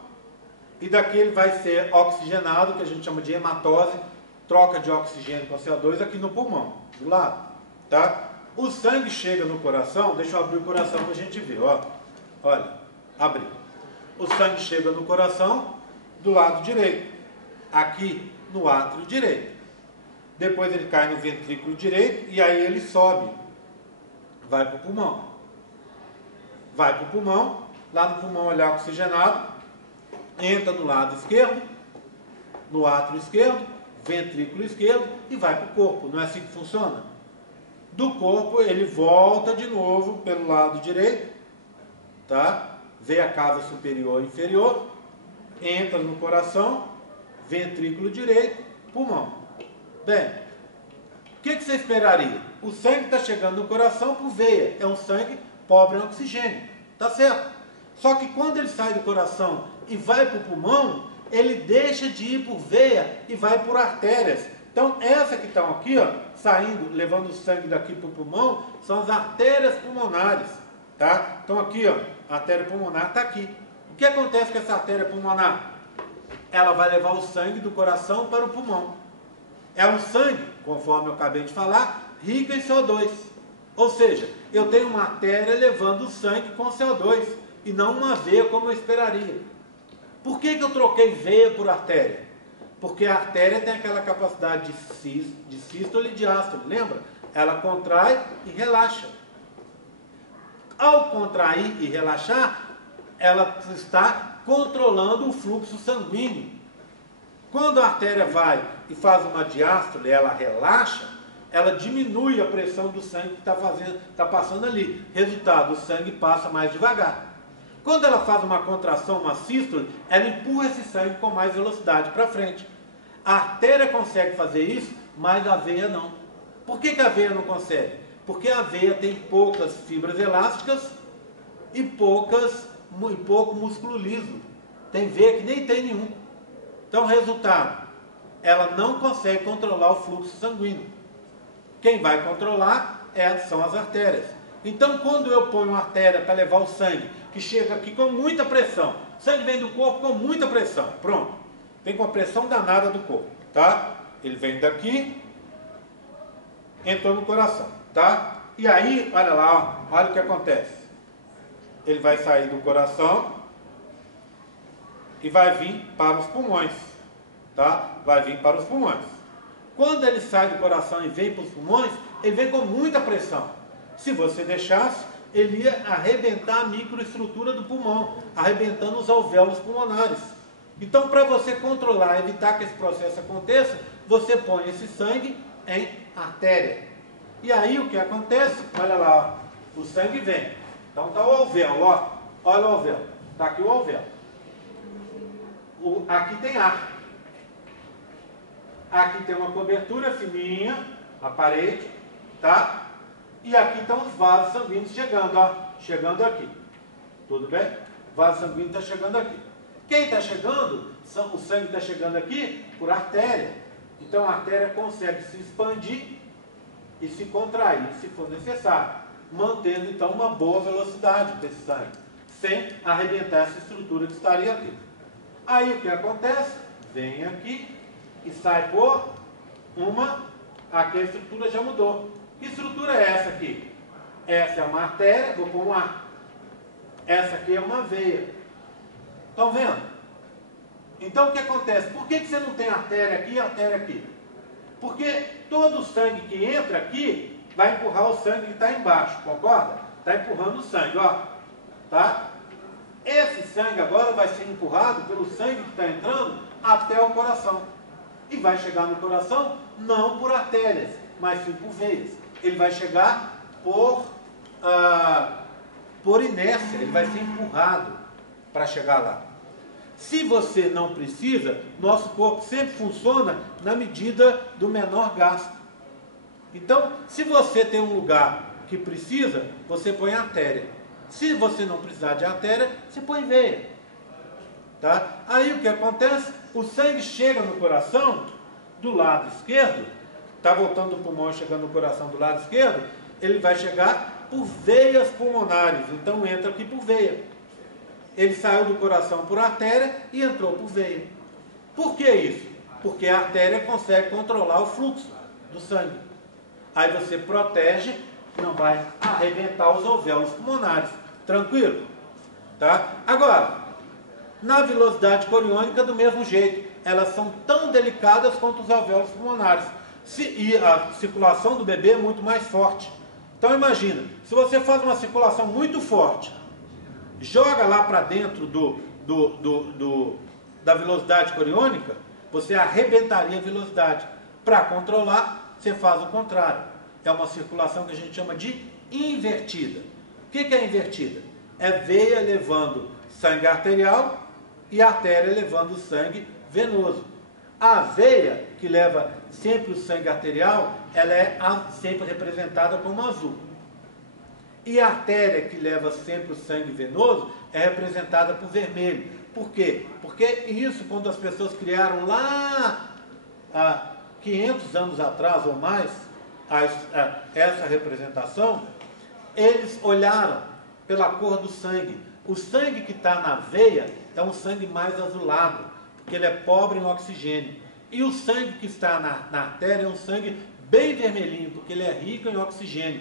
e daqui ele vai ser oxigenado, que a gente chama de hematose, troca de oxigênio com CO2 aqui no pulmão, do lado, tá? O sangue chega no coração, deixa eu abrir o coração para a gente ver, ó. Olha, abri. O sangue chega no coração do lado direito, aqui no átrio direito. Depois ele cai no ventrículo direito e aí ele sobe, vai para o pulmão. Vai para o pulmão, lá no pulmão ele é oxigenado, entra no lado esquerdo, no átrio esquerdo, ventrículo esquerdo e vai para o corpo. Não é assim que funciona? Do corpo ele volta de novo pelo lado direito, tá? Vê a cava superior e inferior, entra no coração, ventrículo direito, pulmão. Bem, o que você esperaria? O sangue está chegando no coração por veia, é um sangue pobre em oxigênio, tá certo? Só que quando ele sai do coração e vai para o pulmão, ele deixa de ir por veia e vai por artérias. Então, essas que estão aqui, ó, saindo, levando o sangue daqui para o pulmão, são as artérias pulmonares, tá? Então, aqui, ó, a artéria pulmonar está aqui. O que acontece com essa artéria pulmonar? Ela vai levar o sangue do coração para o pulmão. É um sangue, conforme eu acabei de falar, rico em CO2. Ou seja, eu tenho uma artéria levando o sangue com CO2 e não uma veia como eu esperaria. Por que eu troquei veia por artéria? Porque a artéria tem aquela capacidade de sístole e diástole, lembra? Ela contrai e relaxa. Ao contrair e relaxar, ela está controlando o fluxo sanguíneo. Quando a artéria vai e faz uma diástole, ela relaxa, ela diminui a pressão do sangue que está passando ali. Resultado, o sangue passa mais devagar. Quando ela faz uma contração, uma sístole, ela empurra esse sangue com mais velocidade para frente. A artéria consegue fazer isso, mas a veia não. Por que a veia não consegue? Porque a veia tem poucas fibras elásticas e pouco músculo liso. Tem veia que nem tem nenhum. Então, resultado, ela não consegue controlar o fluxo sanguíneo. Quem vai controlar são as artérias. Então, quando eu ponho uma artéria para levar o sangue que chega aqui com muita pressão. O sangue vem do corpo com muita pressão. Pronto. Vem com a pressão danada do corpo, tá? Ele vem daqui, entrou no coração, tá? E aí, olha lá, ó, olha o que acontece. Ele vai sair do coração e vai vir para os pulmões, tá? Vai vir para os pulmões. Quando ele sai do coração e vem para os pulmões, ele vem com muita pressão. Se você deixasse, ele ia arrebentar a microestrutura do pulmão, arrebentando os alvéolos pulmonares. Então, para você controlar, evitar que esse processo aconteça, você põe esse sangue em artéria. E aí o que acontece? Olha lá, ó, o sangue vem. Então está o alvéolo, ó. Olha o alvéolo. Está aqui o alvéolo. Aqui tem ar. Aqui tem uma cobertura fininha, a parede, tá? E aqui estão os vasos sanguíneos chegando, ó. Chegando aqui. Tudo bem? O vaso sanguíneo está chegando aqui. Quem está chegando, o sangue está chegando aqui por artéria. Então a artéria consegue se expandir e se contrair, se for necessário, mantendo então uma boa velocidade desse sangue, sem arrebentar essa estrutura que estaria aqui. Aí o que acontece? Vem aqui e sai por uma... Aqui a estrutura já mudou. Que estrutura é essa aqui? Essa é uma artéria, vou pôr um A. Essa aqui é uma veia. Estão vendo? Então o que acontece? Por que você não tem artéria aqui e artéria aqui? Porque todo o sangue que entra aqui vai empurrar o sangue que está embaixo, concorda? Está empurrando o sangue, ó. Tá? Esse sangue agora vai ser empurrado pelo sangue que está entrando até o coração. E vai chegar no coração não por artérias, mas sim por veias. Ele vai chegar por inércia, ele vai ser empurrado para chegar lá. Se você não precisa, nosso corpo sempre funciona na medida do menor gasto. Então, se você tem um lugar que precisa, você põe artéria. Se você não precisar de artéria, você põe veia. Tá? Aí o que acontece? O sangue chega no coração do lado esquerdo, está voltando do pulmão e chegando no coração do lado esquerdo, ele vai chegar por veias pulmonares. Então entra aqui por veia. Ele saiu do coração por artéria e entrou por veia. Por que isso? Porque a artéria consegue controlar o fluxo do sangue. Aí você protege, não vai arrebentar os alvéolos pulmonares. Tranquilo? Tá? Agora, na velocidade coriônica, do mesmo jeito. Elas são tão delicadas quanto os alvéolos pulmonares. E a circulação do bebê é muito mais forte. Então imagina, se você faz uma circulação muito forte, joga lá para dentro da velocidade coriônica, você arrebentaria a velocidade. Para controlar, você faz o contrário. É uma circulação que a gente chama de invertida. O que é invertida? É veia levando sangue arterial e artéria levando sangue venoso. A veia, que leva sempre o sangue arterial, ela é sempre representada como azul. E a artéria, que leva sempre o sangue venoso, é representada por vermelho. Por quê? Porque isso, quando as pessoas criaram lá há 500 anos atrás ou mais, essa representação, eles olharam pela cor do sangue. O sangue que está na veia é um sangue mais azulado, porque ele é pobre em oxigênio. E o sangue que está na artéria é um sangue bem vermelhinho, porque ele é rico em oxigênio.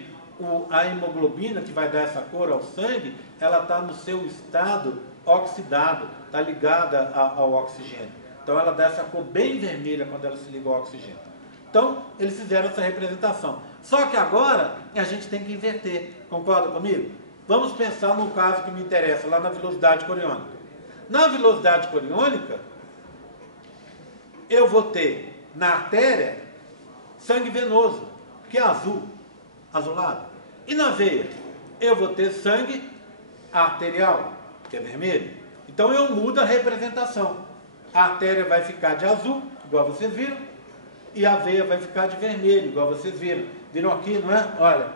A hemoglobina, que vai dar essa cor ao sangue, ela está no seu estado oxidado, está ligada ao oxigênio. Então ela dá essa cor bem vermelha quando ela se liga ao oxigênio. Então eles fizeram essa representação. Só que agora a gente tem que inverter. Concorda comigo? Vamos pensar no caso que me interessa, lá na velocidade coriônica. Na velocidade coriônica, eu vou ter na artéria sangue venoso, que é azul, azulado. E na veia, eu vou ter sangue arterial, que é vermelho. Então eu mudo a representação. A artéria vai ficar de azul, igual vocês viram, e a veia vai ficar de vermelho, igual vocês viram. Viram aqui, não é? Olha,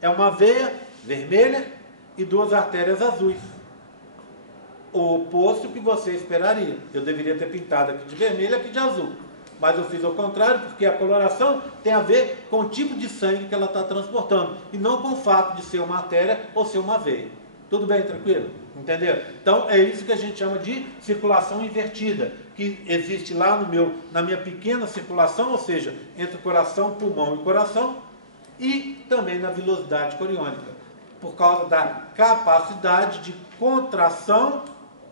é uma veia vermelha e duas artérias azuis. O oposto que você esperaria. Eu deveria ter pintado aqui de vermelho e aqui de azul. Mas eu fiz ao contrário, porque a coloração tem a ver com o tipo de sangue que ela está transportando, e não com o fato de ser uma artéria ou ser uma veia. Tudo bem, tranquilo? Entenderam? Então, é isso que a gente chama de circulação invertida, que existe lá na minha pequena circulação, ou seja, entre coração, pulmão e coração, e também na velocidade coriônica, por causa da capacidade de contração,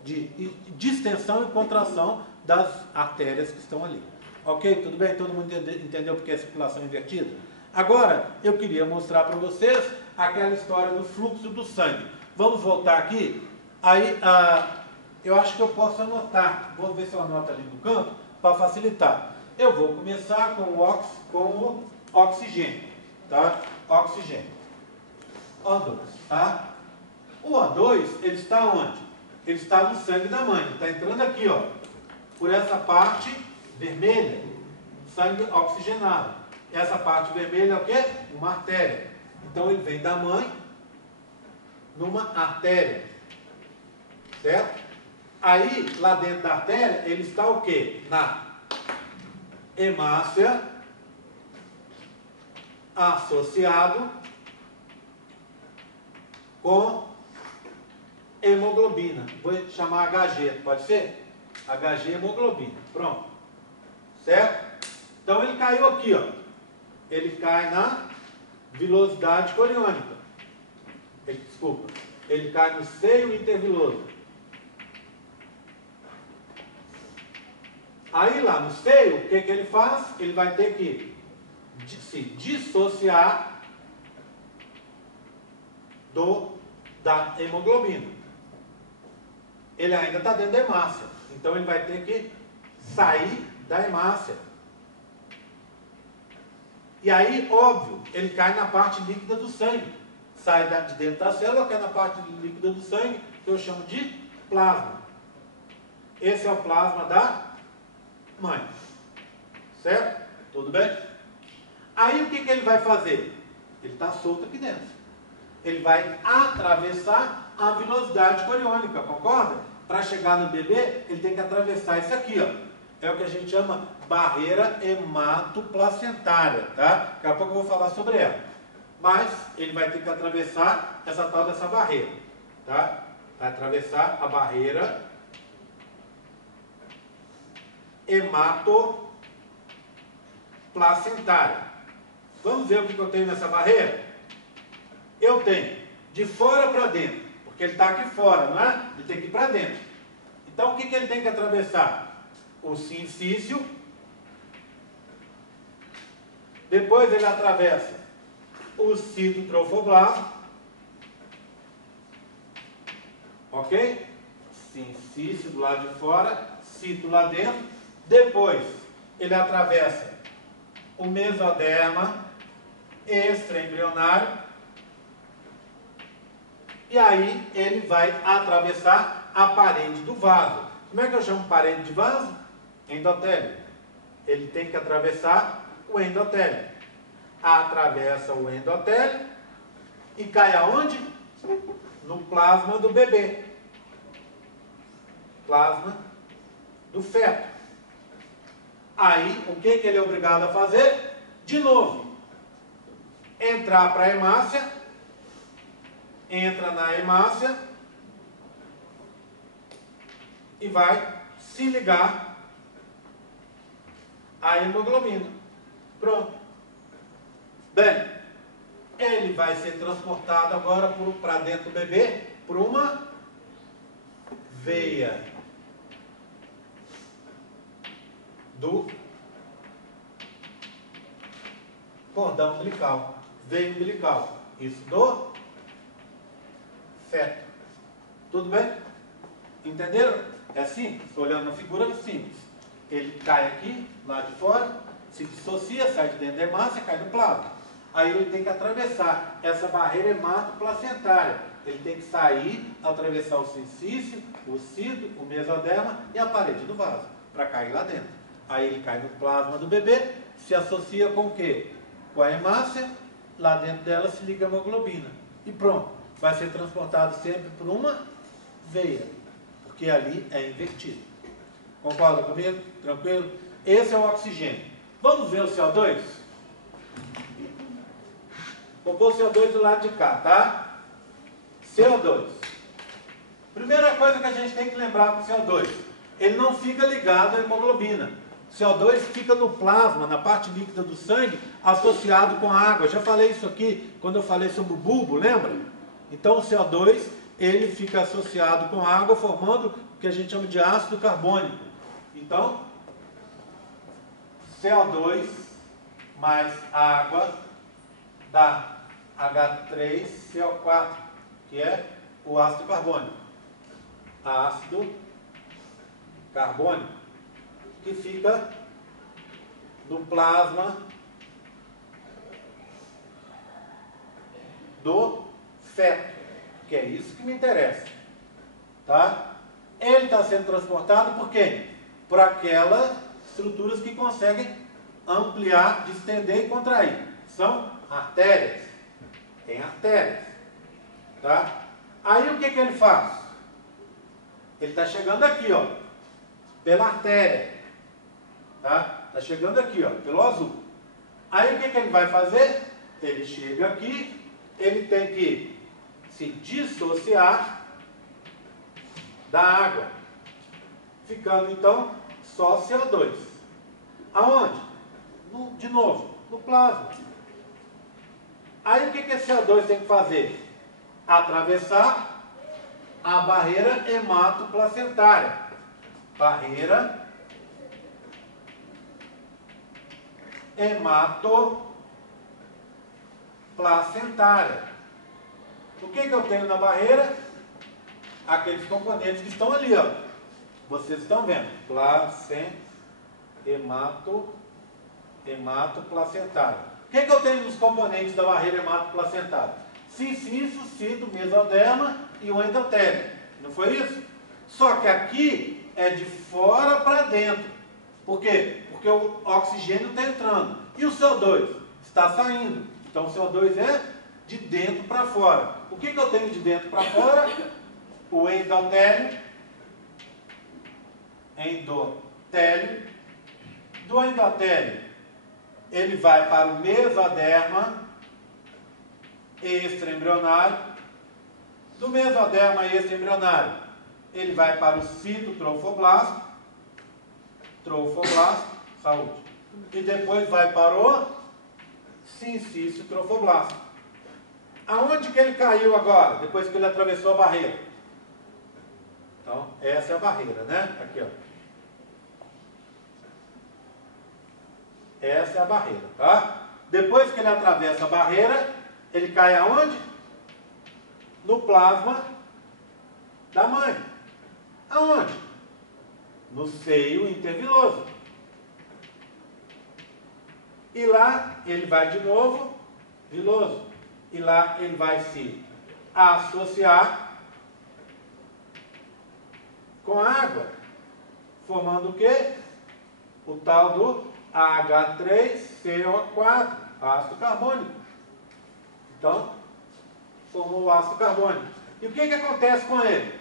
de distensão e contração das artérias que estão ali. Ok? Tudo bem? Todo mundo entendeu porque é circulação invertida? Agora, eu queria mostrar para vocês aquela história do fluxo do sangue. Vamos voltar aqui. Aí, eu acho que eu posso anotar. Vou ver se eu anoto ali no canto, para facilitar. Eu vou começar com o oxigênio. Tá? Oxigênio. O2. Tá? O O2, ele está onde? Ele está no sangue da mãe. Está entrando aqui, ó, por essa parte vermelha, sangue oxigenado. Essa parte vermelha é o quê? Uma artéria. Então ele vem da mãe numa artéria. Certo? Aí, lá dentro da artéria, ele está o quê? Na hemácia, associado com hemoglobina. Vou chamar HG, pode ser? HG hemoglobina. Pronto. Certo? Então ele caiu aqui, ó. Ele cai na vilosidade coriônica. Desculpa. Ele cai no seio interviloso. Aí lá no seio, o que ele faz? Ele vai ter que se dissociar da hemoglobina. Ele ainda está dentro da hemácia. Então ele vai ter que sair da hemácia. E aí, óbvio, ele cai na parte líquida do sangue. Sai de dentro da célula, cai na parte líquida do sangue, que eu chamo de plasma. Esse é o plasma da mãe. Certo? Tudo bem? Aí o que ele vai fazer? Ele está solto aqui dentro. Ele vai atravessar a velocidade coriônica, concorda? Para chegar no bebê, ele tem que atravessar isso aqui, ó. É o que a gente chama barreira hematoplacentária, tá? Daqui a pouco eu vou falar sobre ela. Mas ele vai ter que atravessar essa tal dessa barreira, tá? Vai atravessar a barreira hematoplacentária. Vamos ver o que eu tenho nessa barreira? Eu tenho de fora para dentro, porque ele está aqui fora, não é? Ele tem que ir para dentro. Então o que ele tem que atravessar? O sincício. Depois ele atravessa o citotrofoblasma. Ok? Sincício do lado de fora, cito lá dentro. Depois ele atravessa o mesoderma extraembrionário. E aí ele vai atravessar a parede do vaso. Como é que eu chamo parede de vaso? Endotélio. Ele tem que atravessar o endotélio. Atravessa o endotélio e cai aonde? No plasma do bebê. Plasma do feto. Aí, o que ele é obrigado a fazer? De novo, entrar para a hemácia, entra na hemácia e vai se ligar à hemoglobina. Pronto. Bem, ele vai ser transportado agora para dentro do bebê por uma veia do cordão umbilical. Veia umbilical. Isso do feto. Tudo bem? Entenderam? É simples. Olhando na figura, é simples. Ele cai aqui, lá de fora, se dissocia, sai de dentro da hemácia, cai no plasma. Aí ele tem que atravessar essa barreira hematoplacentária. Ele tem que sair, atravessar o sincício, o cito, o mesoderma e a parede do vaso, para cair lá dentro. Aí ele cai no plasma do bebê, se associa com o quê? Com a hemácia, lá dentro dela se liga a hemoglobina. E pronto, vai ser transportado sempre por uma veia, porque ali é invertido. Concorda comigo? Tranquilo? Esse é o oxigênio. Vamos ver o CO2? Vou pôr o CO2 do lado de cá, tá? CO2. Primeira coisa que a gente tem que lembrar com o CO2, ele não fica ligado à hemoglobina. O CO2 fica no plasma, na parte líquida do sangue, associado com a água. Já falei isso aqui quando eu falei sobre o bulbo, lembra? Então o CO2, ele fica associado com a água, formando o que a gente chama de ácido carbônico. Então, CO2 mais água dá H3CO4, que é o ácido carbônico. Ácido carbônico, que fica no plasma do feto, que é isso que me interessa, tá? Ele está sendo transportado por quem? Por aquelas estruturas que conseguem ampliar, distender e contrair. São artérias. Tem artérias, tá? Aí o que ele faz? Ele está chegando aqui, ó, pela artéria, tá? Está chegando aqui, ó, pelo azul. Aí o que ele vai fazer? Ele chega aqui, ele tem que se dissociar da água, ficando então só CO2. Aonde? De novo, no plasma. Aí o que esse CO2 tem que fazer? Atravessar a barreira hematoplacentária. Barreira hematoplacentária. O que eu tenho na barreira? Aqueles componentes que estão ali, ó. Vocês estão vendo? Hematoplacentária. O que eu tenho nos componentes da barreira hematoplacentária? Cincício, cito, mesoderma e o endotélio. Não foi isso? Só que aqui é de fora para dentro. Por quê? Porque o oxigênio está entrando. E o CO2 está saindo. Então o CO2 é de dentro para fora. O que eu tenho de dentro para fora? O endotélio. Do endotélio, ele vai para o mesoderma extraembrionário. Do mesoderma extraembrionário, ele vai para o citotrofoblasto, saúde. E depois vai para o sincício trofoblasto. Aonde que ele caiu agora, depois que ele atravessou a barreira? Então, essa é a barreira, né? Aqui, ó. Essa é a barreira, tá? Depois que ele atravessa a barreira, ele cai aonde? No plasma da mãe. Aonde? No seio interviloso. E lá ele vai de novo, viloso. E lá ele vai se associar com a água, formando o quê? O tal do H3CO4, ácido carbônico. Então, formou o ácido carbônico. E o que acontece com ele?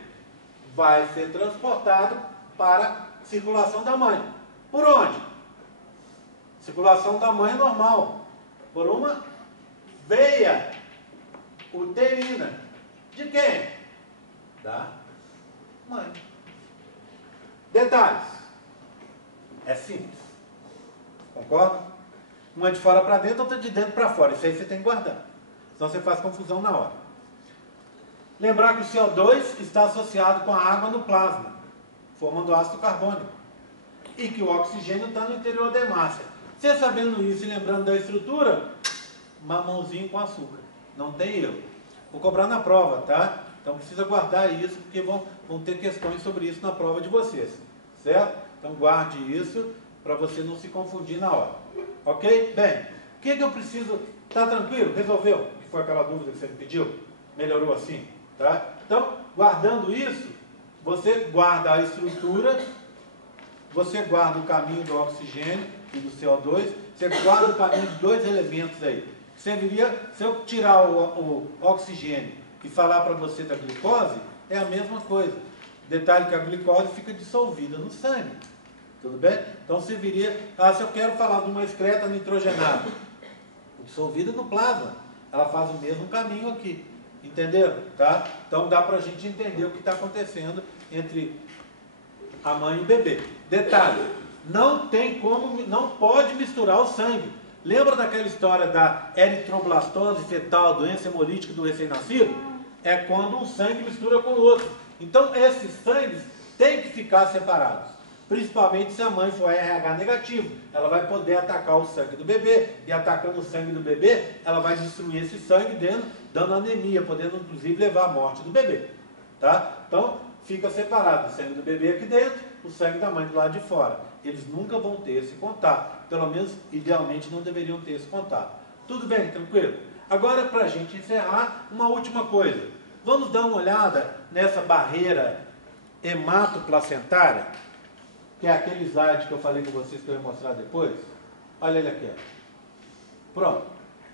Vai ser transportado para a circulação da mãe. Por onde? Circulação da mãe normal. Por uma veia uterina. De quem? Da mãe. Detalhes. É simples. Concorda? Uma de fora para dentro, outra de dentro para fora. Isso aí você tem que guardar. Senão você faz confusão na hora. Lembrar que o CO2 está associado com a água no plasma, formando ácido carbônico. E que o oxigênio está no interior da hemácia. Você sabendo isso e lembrando da estrutura, mamãozinho com açúcar. Não tem erro. Vou cobrar na prova, tá? Então precisa guardar isso, porque vão ter questões sobre isso na prova de vocês. Certo? Então guarde isso para você não se confundir na hora. Ok? Bem, o que eu preciso... Tá tranquilo? Resolveu? Que foi aquela dúvida que você me pediu? Melhorou assim? Tá? Então, guardando isso, você guarda a estrutura, você guarda o caminho do oxigênio e do CO2, você guarda o caminho de dois elementos aí. Serviria, se eu tirar o oxigênio e falar para você da glicose, é a mesma coisa. Detalhe que a glicose fica dissolvida no sangue. Tudo bem? Então serviria, se eu quero falar de uma excreta nitrogenada, dissolvida no plasma, ela faz o mesmo caminho aqui. Entenderam? Tá? Então dá para a gente entender o que está acontecendo entre a mãe e o bebê. Detalhe, não tem como, não pode misturar o sangue. Lembra daquela história da eritroblastose fetal, doença hemolítica do recém-nascido? É quando um sangue mistura com o outro. Então esses sangues têm que ficar separados. Principalmente se a mãe for RH negativo. Ela vai poder atacar o sangue do bebê, e atacando o sangue do bebê, ela vai destruir esse sangue dando anemia, podendo inclusive levar à morte do bebê. Tá? Então, fica separado o sangue do bebê aqui dentro, o sangue da mãe do lado de fora. Eles nunca vão ter esse contato. Pelo menos, idealmente, não deveriam ter esse contato. Tudo bem? Tranquilo? Agora, para a gente encerrar, uma última coisa. Vamos dar uma olhada nessa barreira hematoplacentária, que é aquele slide que eu falei com vocês que eu ia mostrar depois. Olha ele aqui. Ó. Pronto.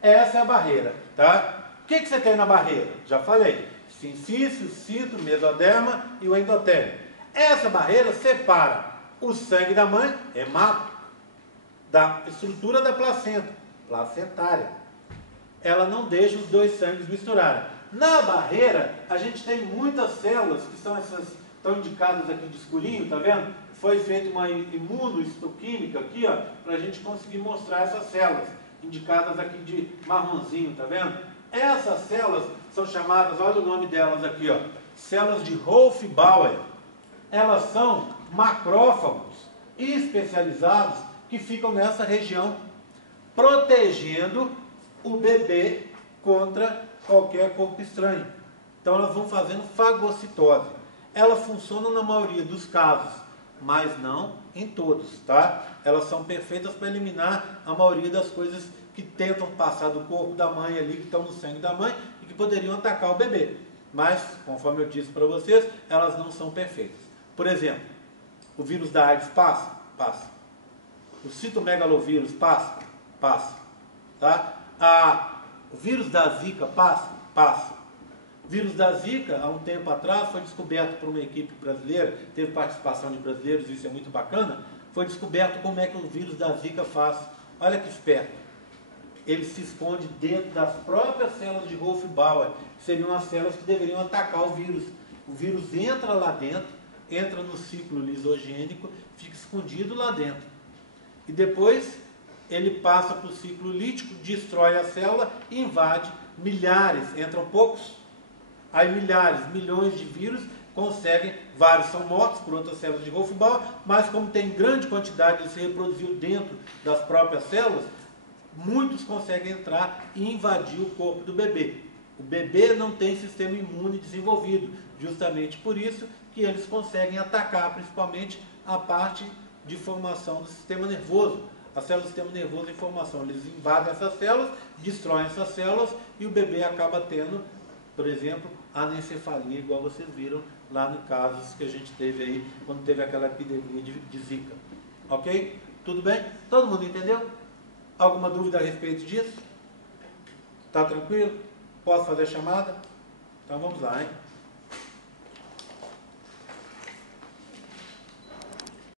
Essa é a barreira. Tá? O que você tem na barreira? Já falei. Sincício, cito, mesoderma e o endotélio. Essa barreira separa o sangue da mãe, hemato, da estrutura da placenta, placentária. Ela não deixa os dois sangues misturarem. Na barreira, a gente tem muitas células, que são essas, estão indicadas aqui de escurinho, tá vendo? Foi feita uma imunohistoquímica aqui, ó, para a gente conseguir mostrar essas células, indicadas aqui de marronzinho, tá vendo? Essas células são chamadas, olha o nome delas aqui, ó, células de Wolff-Bauer. Elas são macrófagos especializados que ficam nessa região, protegendo o bebê contra qualquer corpo estranho. Então elas vão fazendo fagocitose. Elas funcionam na maioria dos casos, mas não em todos, tá? Elas são perfeitas para eliminar a maioria das coisas que tentam passar do corpo da mãe ali, que estão no sangue da mãe e que poderiam atacar o bebê. Mas, conforme eu disse para vocês, elas não são perfeitas. Por exemplo, o vírus da AIDS passa? Passa. O citomegalovírus passa? Passa. Tá? O vírus da Zika passa? Passa. O vírus da Zika, há um tempo atrás, foi descoberto por uma equipe brasileira, teve participação de brasileiros, isso é muito bacana, foi descoberto como é que o vírus da Zika faz. Olha que esperto. Ele se esconde dentro das próprias células de Wolff-Bauer, que seriam as células que deveriam atacar o vírus. O vírus entra lá dentro, entra no ciclo lisogênico, fica escondido lá dentro. E depois ele passa para o ciclo lítico, destrói a célula e invade milhares, entram poucos, aí milhares, milhões de vírus conseguem, vários são mortos por outras células de Wolff-Bauer, mas como tem grande quantidade, ele se reproduziu dentro das próprias células, muitos conseguem entrar e invadir o corpo do bebê. O bebê não tem sistema imune desenvolvido, justamente por isso que eles conseguem atacar principalmente a parte de formação do sistema nervoso. As células do sistema nervoso em formação, eles invadem essas células, destroem essas células e o bebê acaba tendo, por exemplo, anencefalia, igual vocês viram lá no casos que a gente teve aí, quando teve aquela epidemia de Zika. Ok? Tudo bem? Todo mundo entendeu? Alguma dúvida a respeito disso? Tá tranquilo? Posso fazer a chamada? Então vamos lá, hein?